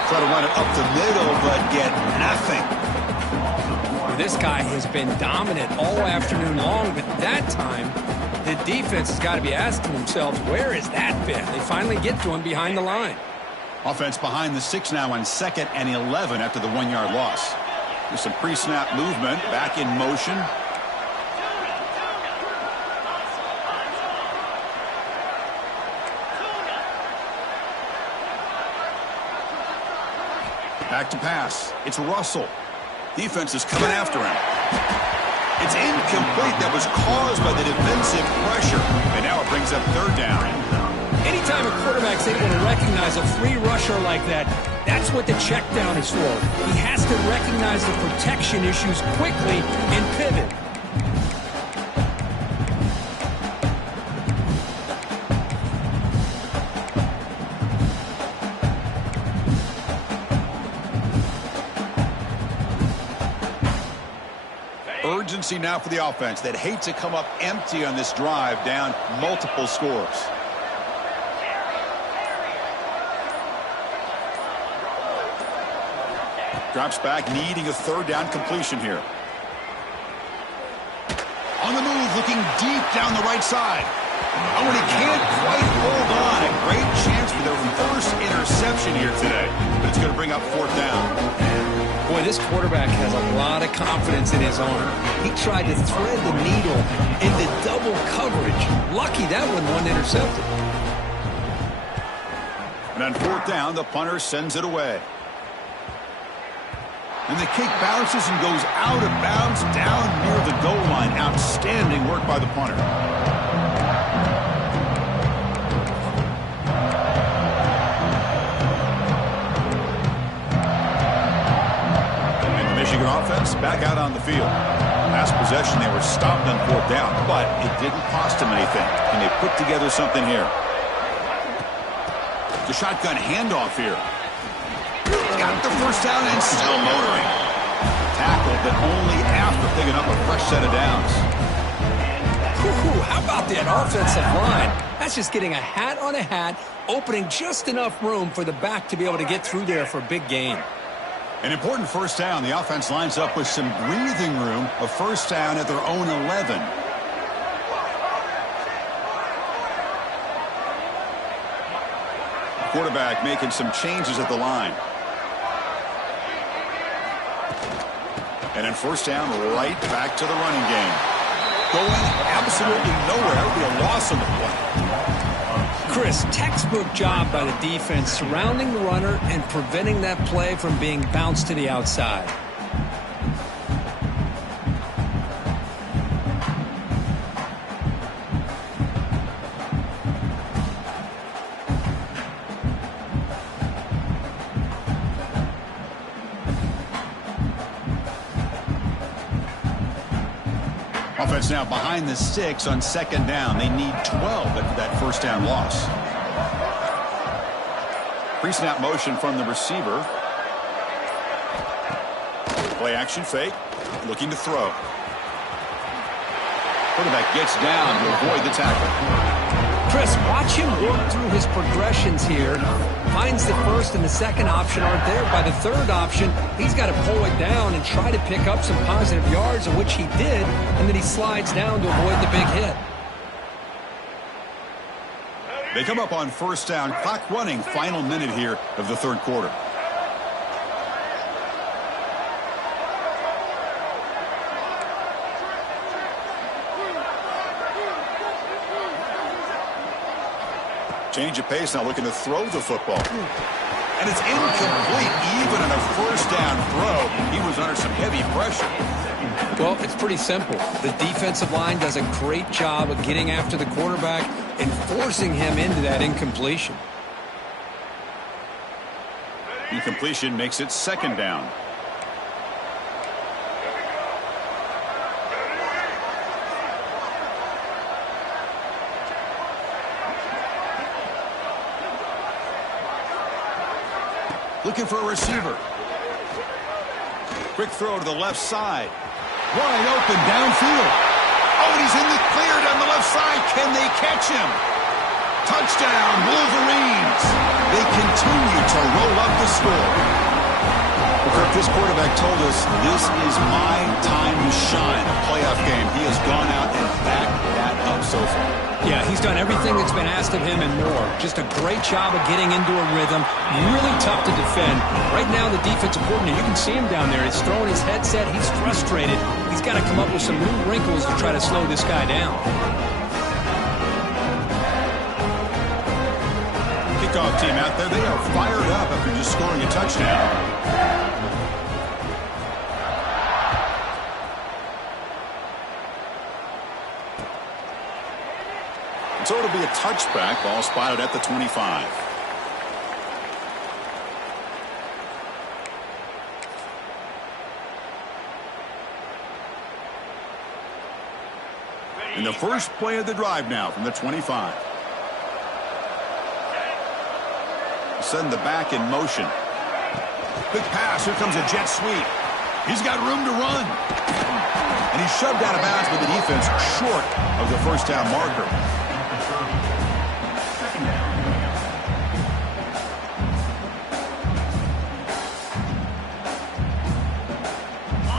Try to run it up the middle, but get nothing. This guy has been dominant all afternoon long, but that time, the defense has got to be asking themselves, where has that been? They finally get to him behind the line. Offense behind the 6 now on 2nd and 11 after the 1-yard loss. There's some pre-snap movement, back in motion. Back to pass. It's Russell. Defense is coming after him. It's incomplete. That was caused by the defensive pressure. And now it brings up 3rd down. Anytime a quarterback's able to recognize a free rusher like that, that's what the check down is for. He has to recognize the protection issues quickly and pivot. Urgency now for the offense that hate to come up empty on this drive, down multiple scores. Drops back, needing a 3rd down completion here. On the move, looking deep down the right side. Oh, and he can't quite hold on. A great chance for their first interception here today. But it's going to bring up 4th down. Boy, this quarterback has a lot of confidence in his arm. He tried to thread the needle into double coverage. Lucky that one wasn't intercepted. And on 4th down, the punter sends it away. And the kick bounces and goes out of bounds down near the goal line. Outstanding work by the punter. Michigan offense back out on the field. Last possession, they were stopped on 4th down, but it didn't cost them anything. And they put together something here. The shotgun handoff here. Got the first down and still motoring. Tackle, but only after picking up a fresh set of downs. How about that offensive line? That's just getting a hat on a hat, opening just enough room for the back to be able to get through there for a big gain. An important first down. The offense lines up with some breathing room. A first down at their own 11. Quarterback making some changes at the line. And in first down, right back to the running game. Going absolutely nowhere. It'll be a loss on the play. Chris, textbook job by the defense surrounding the runner and preventing that play from being bounced to the outside. Offense now behind the 6 on 2nd down. They need 12 after that first down loss. Pre-snap motion from the receiver. Play action fake. Looking to throw. Quarterback gets down to avoid the tackle. Chris, watch him work through his progressions here. Finds the first and the second option aren't there. By the 3rd option, he's got to pull it down and try to pick up some positive yards, of which he did, and then he slides down to avoid the big hit. They come up on first down. Clock running. Final minute here of the 3rd quarter. Change of pace now, looking to throw the football. And it's incomplete. Even on a first down throw, he was under some heavy pressure. Well, it's pretty simple. The defensive line does a great job of getting after the quarterback and forcing him into that incompletion. Incompletion makes it 2nd down. Looking for a receiver. Quick throw to the left side. Wide open downfield. Oh, and he's in the clear down the left side. Can they catch him? Touchdown, Wolverines. They continue to roll up the score. Well, Kirk, this quarterback told us this is my time to shine, a playoff game. He has gone out and backed that up so far. Yeah, he's done everything that's been asked of him and more. Just a great job of getting into a rhythm. Really tough to defend. Right now, the defensive coordinator, you can see him down there. He's throwing his headset. He's frustrated. He's got to come up with some new wrinkles to try to slow this guy down. Kickoff team out there. They are fired up after just scoring a touchdown. So it'll be a touchback. Ball spotted at the 25. And the first play of the drive now from the 25. Send the back in motion. Big pass. Here comes a jet sweep. He's got room to run. And he's shoved out of bounds with the defense short of the first down marker.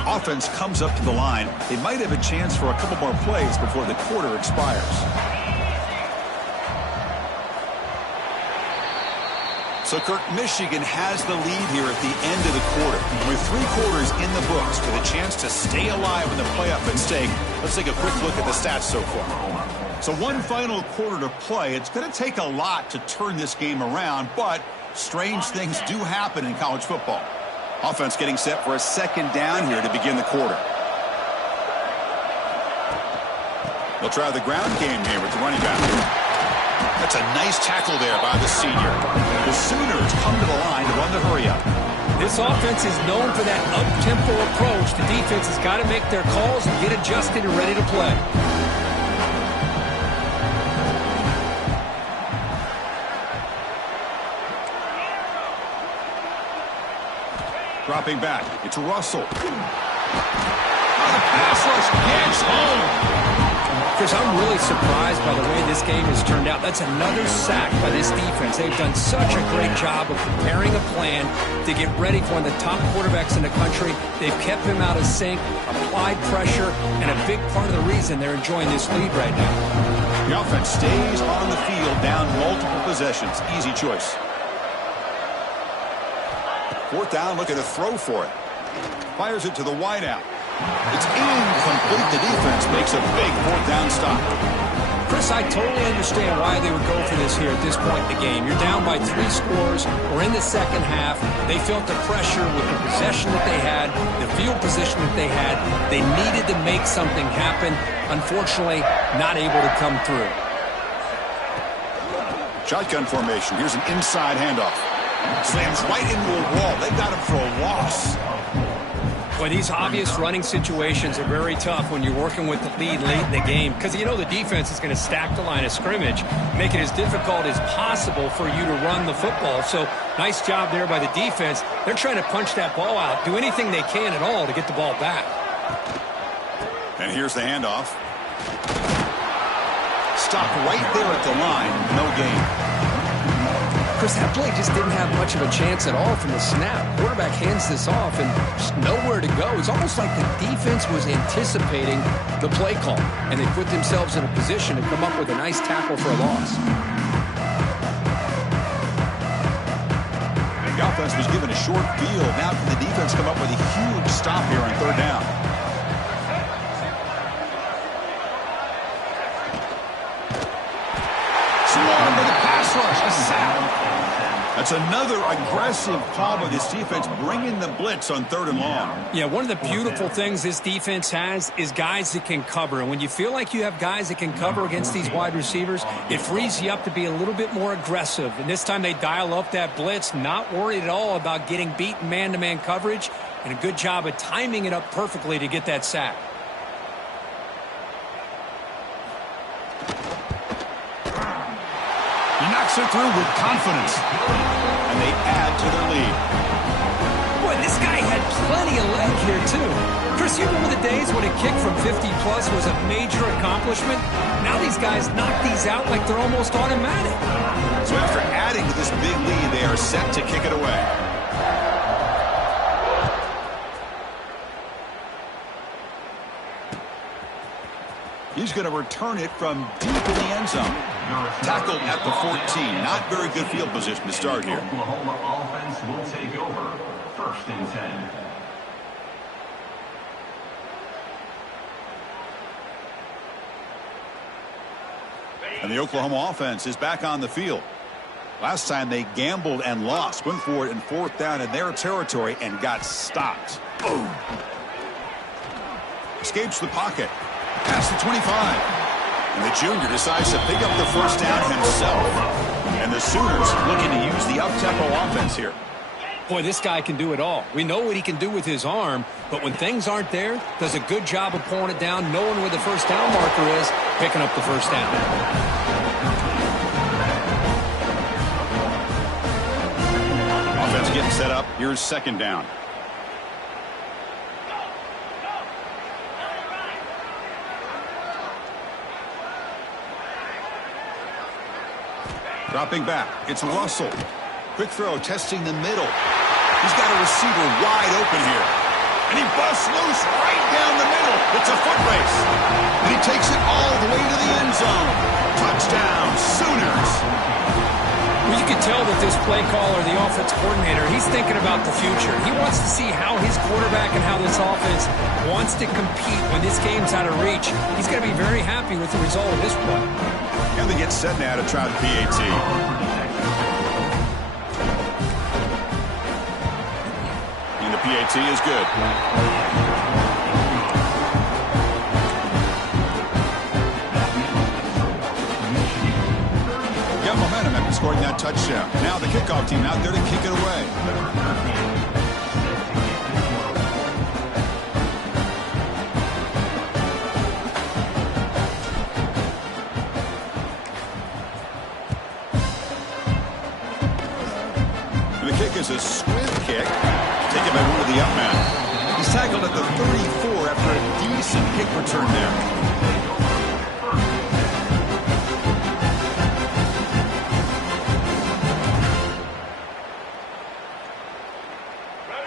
Offense comes up to the line. They might have a chance for a couple more plays before the quarter expires. So, Kirk, Michigan has the lead here at the end of the quarter. With 3 quarters in the books with a chance to stay alive in the playoff at stake, let's take a quick look at the stats so far. So one final quarter to play. It's going to take a lot to turn this game around, but strange things do happen in college football. Offense getting set for a second down here to begin the quarter. They'll try the ground game here with the running back. That's a nice tackle there by the senior. The Sooners come to the line to run the hurry-up. This offense is known for that up-tempo approach. The defense has got to make their calls and get adjusted and ready to play. Dropping back. It's Russell. Oh, the pass rush gets home. Chris, I'm really surprised by the way this game has turned out. That's another sack by this defense. They've done such a great job of preparing a plan to get ready for one of the top quarterbacks in the country. They've kept him out of sync, applied pressure, and a big part of the reason they're enjoying this lead right now. The offense stays on the field down multiple possessions. Easy choice. 4th down, looking to throw for it. Fires it to the wideout. It's incomplete. The defense makes a big 4th down stop. Chris, I totally understand why they would go for this here at this point in the game. You're down by 3 scores. We're in the second half. They felt the pressure with the possession that they had, the field position that they had. They needed to make something happen. Unfortunately, not able to come through. Shotgun formation. Here's an inside handoff. Slams right into a wall. They got him for a loss. Boy, these obvious running situations are very tough when you're working with the lead late in the game because you know the defense is going to stack the line of scrimmage, make it as difficult as possible for you to run the football. So nice job there by the defense. They're trying to punch that ball out, do anything they can at all to get the ball back. And here's the handoff. Stopped right there at the line. No gain. Chris, that play just didn't have much of a chance at all from the snap. Quarterback hands this off and just nowhere to go. It's almost like the defense was anticipating the play call, and they put themselves in a position to come up with a nice tackle for a loss. The offense was given a short field. Now can the defense come up with a huge stop here on 3rd down? Swarmed by the pass rush. A sack. That's another aggressive call by this defense, bringing the blitz on 3rd and long. Yeah, one of the beautiful things this defense has is guys that can cover. And when you feel like you have guys that can cover against these wide receivers, it frees you up to be a little bit more aggressive. And this time they dial up that blitz, not worried at all about getting beaten man-to-man coverage, and a good job of timing it up perfectly to get that sack. He knocks it through with confidence. And they add to their lead. Boy, this guy had plenty of leg here, too. Chris, you remember the days when a kick from 50-plus was a major accomplishment? Now these guys knock these out like they're almost automatic. So after adding to this big lead, they are set to kick it away. He's going to return it from deep in the end zone. Tackled at the 14. Not very good field position to start here. Oklahoma offense will take over. 1st and 10. And the Oklahoma offense is back on the field. Last time they gambled and lost. Went for it in 4th down in their territory and got stopped. Boom. Escapes the pocket. Past the 25. And the junior decides to pick up the 1st down himself. And the Sooners looking to use the up-tempo offense here. Boy, this guy can do it all. We know what he can do with his arm, but when things aren't there, does a good job of pulling it down, knowing where the 1st down marker is, picking up the 1st down. Offense getting set up. Here's 2nd down. Dropping back. It's Russell. Quick throw, testing the middle. He's got a receiver wide open here. And he busts loose right down the middle. It's a foot race. And he takes it all the way to the end zone. Touchdown, Sooners. Well, you can tell that this play caller, the offense coordinator, he's thinking about the future. He wants to see how his quarterback and how this offense wants to compete when this game's out of reach. He's going to be very happy with the result of this play. And they get set now to try the PAT. And the PAT is good. Got momentum after scoring that touchdown. Now the kickoff team out there to kick it away. Is a swift kick taken by one of the up men. He's tackled at the 34 after a decent kick return there.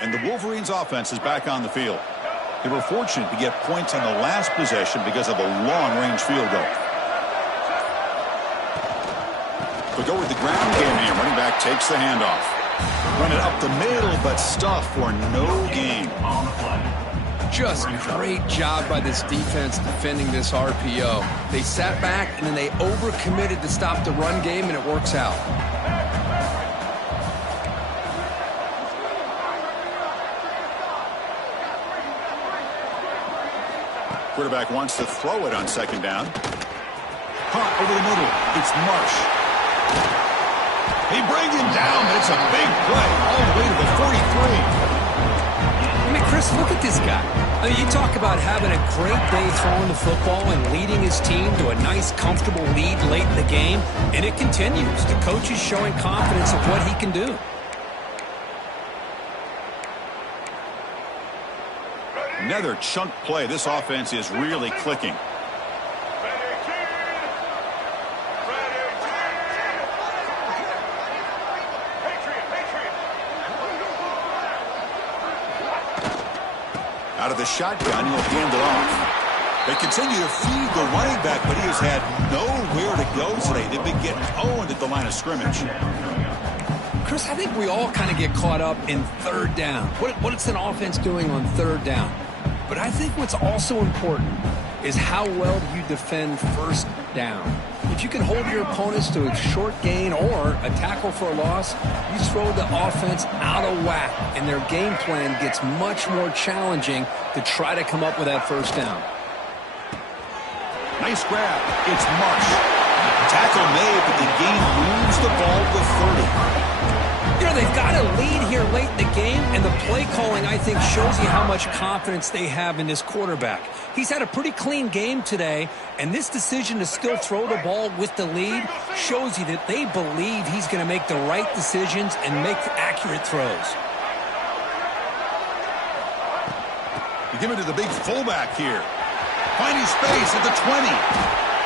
And the Wolverines offense is back on the field. They were fortunate to get points on the last possession because of a long-range field goal. But go with the ground game here. Running back takes the handoff. Run it up the middle, but stuff for no gain. Just great job by this defense defending this RPO. They sat back, and then they overcommitted to stop the run game, and it works out. Quarterback wants to throw it on 2nd down. Caught over the middle. It's Marsh. He brings him down, but it's a big play all the way to the 43. I mean, Chris, look at this guy. I mean, you talk about having a great day throwing the football and leading his team to a nice, comfortable lead late in the game, and it continues. The coach is showing confidence of what he can do. Another chunk play. This offense is really clicking. Out of the shotgun, he'll hand it off. They continue to feed the running back, but he has had nowhere to go today. They've been getting owned at the line of scrimmage. Chris, I think we all kind of get caught up in 3rd down. What's an offense doing on 3rd down? But I think what's also important is how well you defend 1st down. If you can hold your opponents to a short gain or a tackle for a loss, you throw the offense out of whack, and their game plan gets much more challenging to try to come up with that 1st down. Nice grab. It's Marsh. Tackle made, but the game moves the ball to 30. You know, they've got a lead here late in the game, and the play calling, I think, shows you how much confidence they have in this quarterback. He's had a pretty clean game today, and this decision to still throw the ball with the lead shows you that they believe he's going to make the right decisions and make accurate throws. You give it to the big fullback here. Finding space at the 20.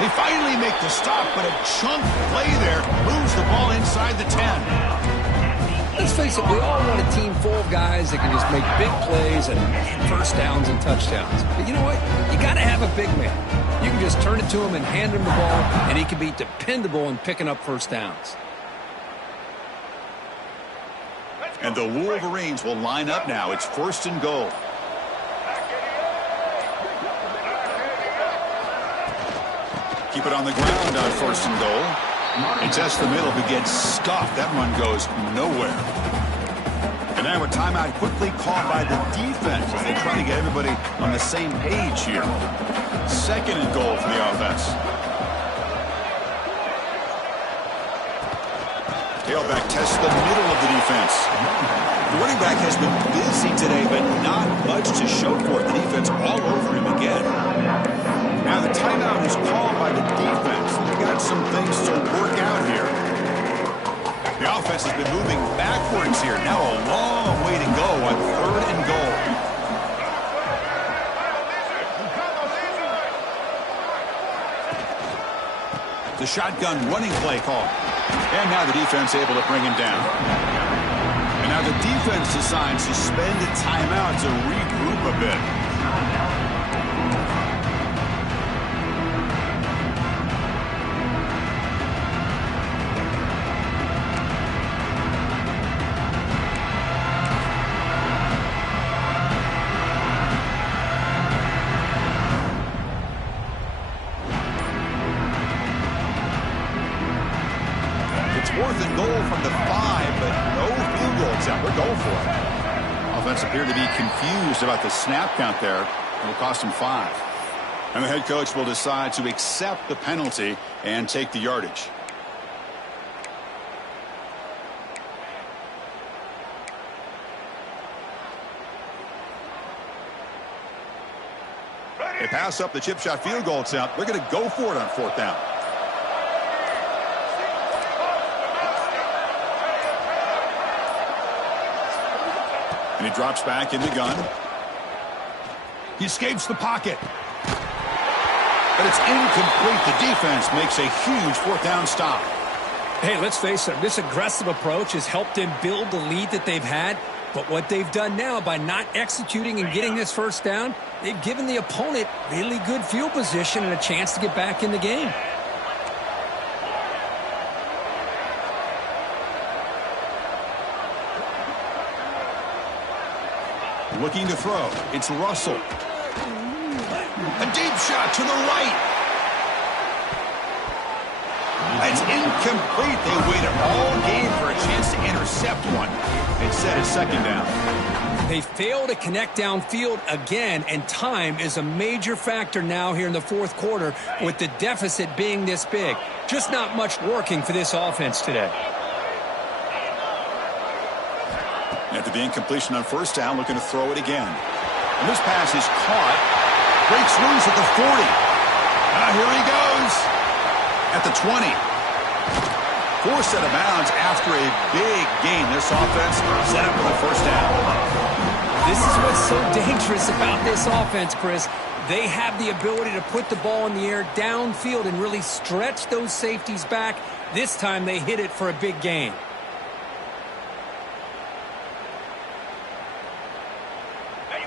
They finally make the stop, but a chunk play there moves the ball inside the 10. Let's face it, we all want a team full of guys that can just make big plays and first downs and touchdowns. But you know what? You got to have a big man. You can just turn it to him and hand him the ball, and he can be dependable in picking up first downs. And the Wolverines will line up now. It's 1st and goal. Keep it on the ground on 1st and goal. He tests the middle, but gets stuffed. That one goes nowhere. And now a timeout quickly called by the defense as they try to get everybody on the same page here. 2nd and goal for the offense. Tailback tests the middle of the defense. The running back has been busy today, but not much to show for it. The defense all over him again. Now the timeout is called by the defense. They've got some things to work out here. The offense has been moving backwards here. Now a long way to go on 3rd and goal. The shotgun running play call. And now the defense able to bring him down. And now the defense decides to spend a timeout to regroup a bit. It's 4th and goal from the 5, but no field goal attempt. We're going for it. Offense appeared to be confused about the snap count there. It will cost him 5. And the head coach will decide to accept the penalty and take the yardage. They pass up the chip shot field goal attempt. They're going to go for it on 4th down. And he drops back in the gun. He escapes the pocket. But it's incomplete. The defense makes a huge 4th down stop. Hey, let's face it, this aggressive approach has helped them build the lead that they've had. But what they've done now by not executing and getting this 1st down, they've given the opponent really good field position and a chance to get back in the game. Looking to throw. It's Russell. A deep shot to the right. It's incomplete. They waited all game for a chance to intercept one. Instead, it's 2nd down. They fail to connect downfield again, and time is a major factor now here in the 4th quarter with the deficit being this big. Just not much working for this offense today. After the incompletion on 1st down, looking to throw it again. And this pass is caught. Breaks loose at the 40. Here he goes. At the 20. Forced out of bounds after a big gain. This offense set up for the 1st down. This is what's so dangerous about this offense, Chris. They have the ability to put the ball in the air downfield and really stretch those safeties back. This time they hit it for a big gain.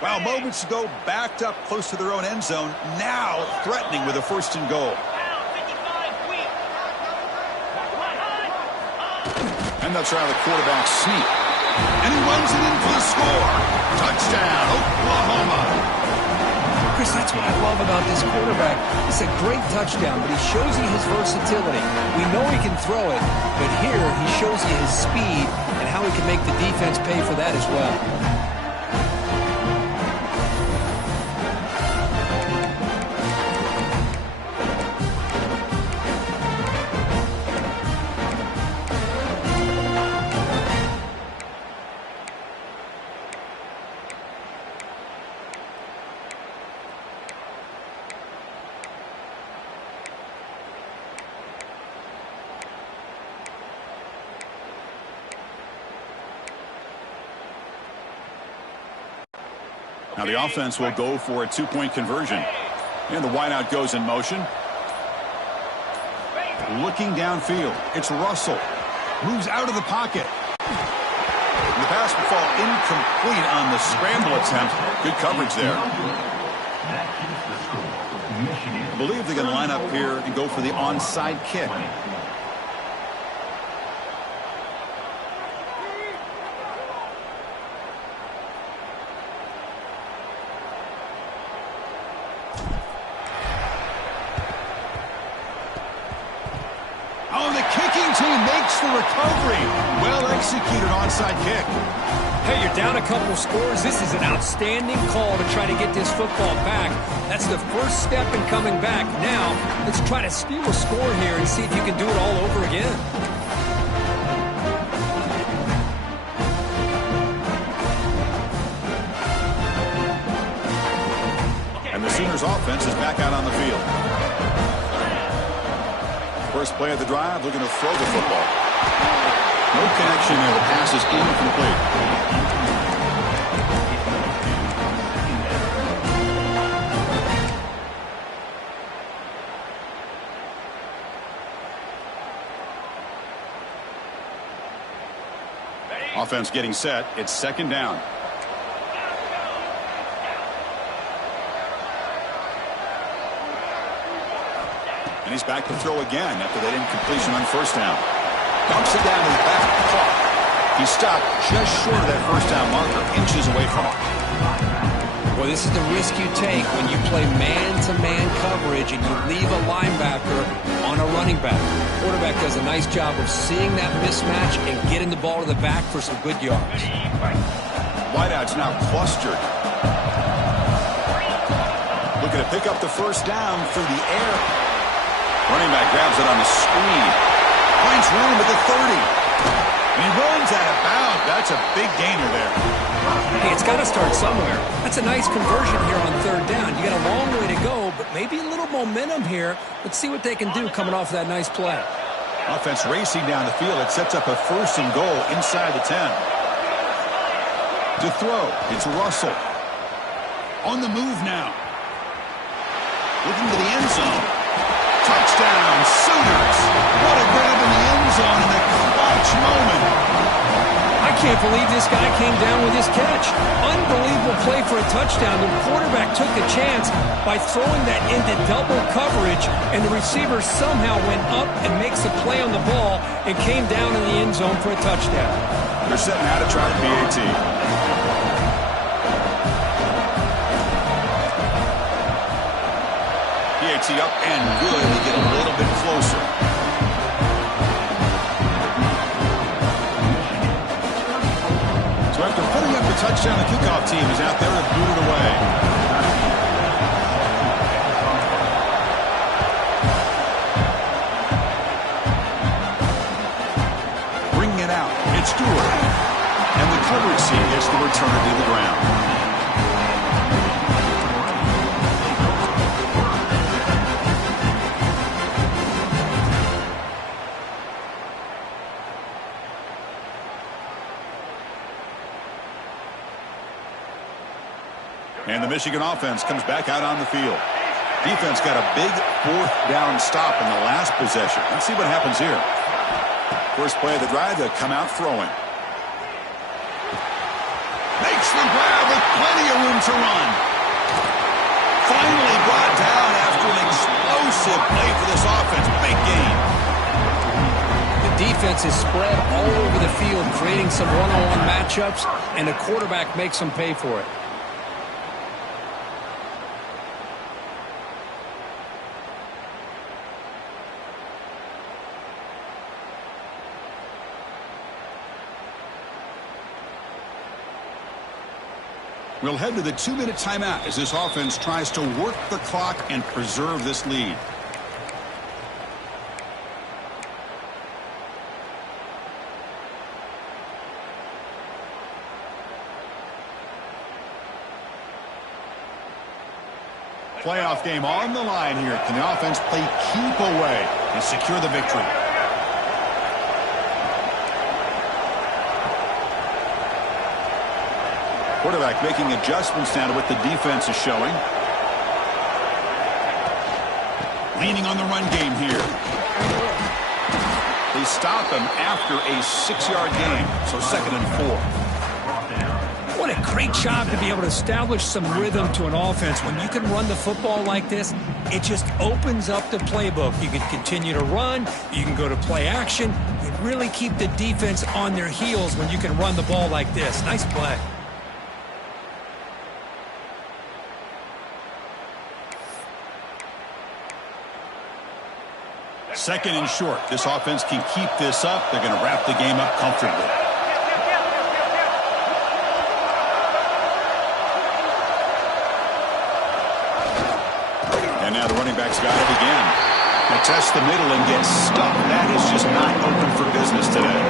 Well, moments ago, backed up close to their own end zone. Now threatening with a 1st and goal. And they'll try the quarterback sneak. And he runs it in for the score. Touchdown, Oklahoma. Chris, that's what I love about this quarterback. It's a great touchdown, but he shows you his versatility. We know he can throw it, but here he shows you his speed and how he can make the defense pay for that as well. Now the offense will go for a two-point conversion. And the wideout goes in motion. Looking downfield. It's Russell. Moves out of the pocket. The pass will fall incomplete on the scramble attempt. Good coverage there. I believe they're going to line up here and go for the onside kick. Oh, the kicking team makes the recovery. Well executed onside kick. Hey, you're down a couple scores. This is an outstanding call to try to get this football back. That's the first step in coming back. Now, let's try to steal a score here and see if you can do it all over again. And the Sooners offense is back out on the field. First play of the drive, looking to throw the football. No connection there. The pass is incomplete. Offense getting set. It's second down. And he's back to throw again after that incompletion on first down. Dumps it down to the back of the clock. He stopped just short of that first down marker, inches away from it. Well, this is the risk you take when you play man-to-man coverage and you leave a linebacker on a running back. The quarterback does a nice job of seeing that mismatch and getting the ball to the back for some good yards. Wideout's now clustered. Looking to pick up the first down through the air. Running back grabs it on the screen. Finds room at the 30. And he runs out of bounds. That's a big gainer there. Hey, it's got to start somewhere. That's a nice conversion here on third down. You got a long way to go, but maybe a little momentum here. Let's see what they can do coming off that nice play. Offense racing down the field. It sets up a first and goal inside the 10. To throw, it's Russell. On the move now. Looking to the end zone. Touchdown, Sooners. What a grab in the end zone in a clutch moment. I can't believe this guy came down with this catch. Unbelievable play for a touchdown. The quarterback took the chance by throwing that into double coverage, and the receiver somehow went up and makes the play on the ball and came down in the end zone for a touchdown. They're setting out to try the PAT. PAT up and good. They get a little bit closer. So after putting up the touchdown, the kickoff team is out there to boot it away. Bringing it out. It's Stewart. And the coverage team gets the return to the ground. And the Michigan offense comes back out on the field. Defense got a big fourth down stop in the last possession. Let's see what happens here. First play of the drive, they'll come out throwing. Makes the grab with plenty of room to run. Finally brought down after an explosive play for this offense. Big gain. The defense is spread all over the field, creating some one-on-one matchups, and the quarterback makes them pay for it. We'll head to the 2-minute timeout as this offense tries to work the clock and preserve this lead. Playoff game on the line here. Can the offense play keep away and secure the victory? Quarterback making adjustments now to what the defense is showing. Leaning on the run game here. They stop him after a 6-yard gain, so 2nd and 4. What a great job to be able to establish some rhythm to an offense. When you can run the football like this, it just opens up the playbook. You can continue to run. You can go to play action. You really keep the defense on their heels when you can run the ball like this. Nice play. Second and short. This offense can keep this up. They're going to wrap the game up comfortably. And now the running back's got it again. They test the middle and get stuck. That is just not open for business today.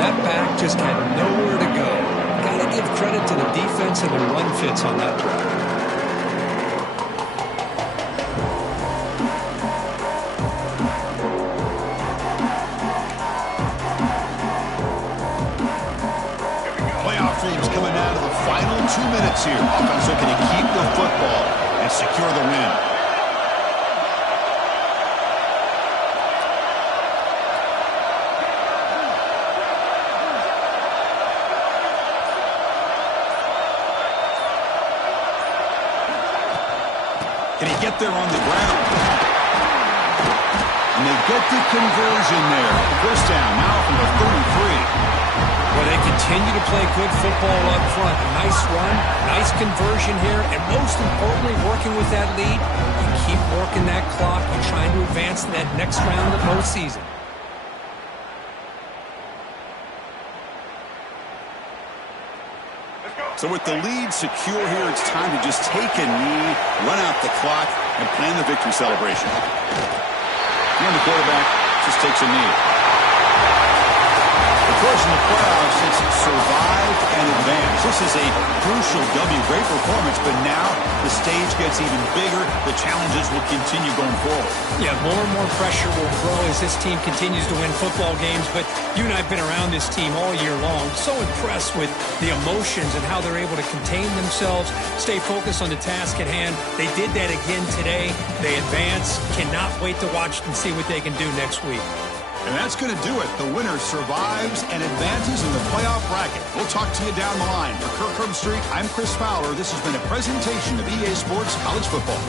That back just had nowhere to go. Got to give credit to the defense and the run fits on that drive. Coming out of the final 2 minutes here. Offense looking to keep the football and secure the win. Can he get there on the ground? And they get the conversion there. First down now from the 33. Well, they continue to play good football up front. Nice run, nice conversion here, and most importantly, working with that lead, you keep working that clock. You're trying to advance to that next round of the postseason. So with the lead secure here, it's time to just take a knee, run out the clock, and plan the victory celebration. And the quarterback just takes a knee. Of course, in the playoffs, it's survive and advance. This is a crucial W. Great performance, but now the stage gets even bigger. The challenges will continue going forward. Yeah, more and more pressure will grow as this team continues to win football games, but you and I have been around this team all year long. So impressed with the emotions and how they're able to contain themselves, stay focused on the task at hand. They did that again today. They advance. Cannot wait to watch and see what they can do next week. And that's going to do it. The winner survives and advances in the playoff bracket. We'll talk to you down the line. For Kirk Herbstreit, I'm Chris Fowler. This has been a presentation of EA Sports College Football.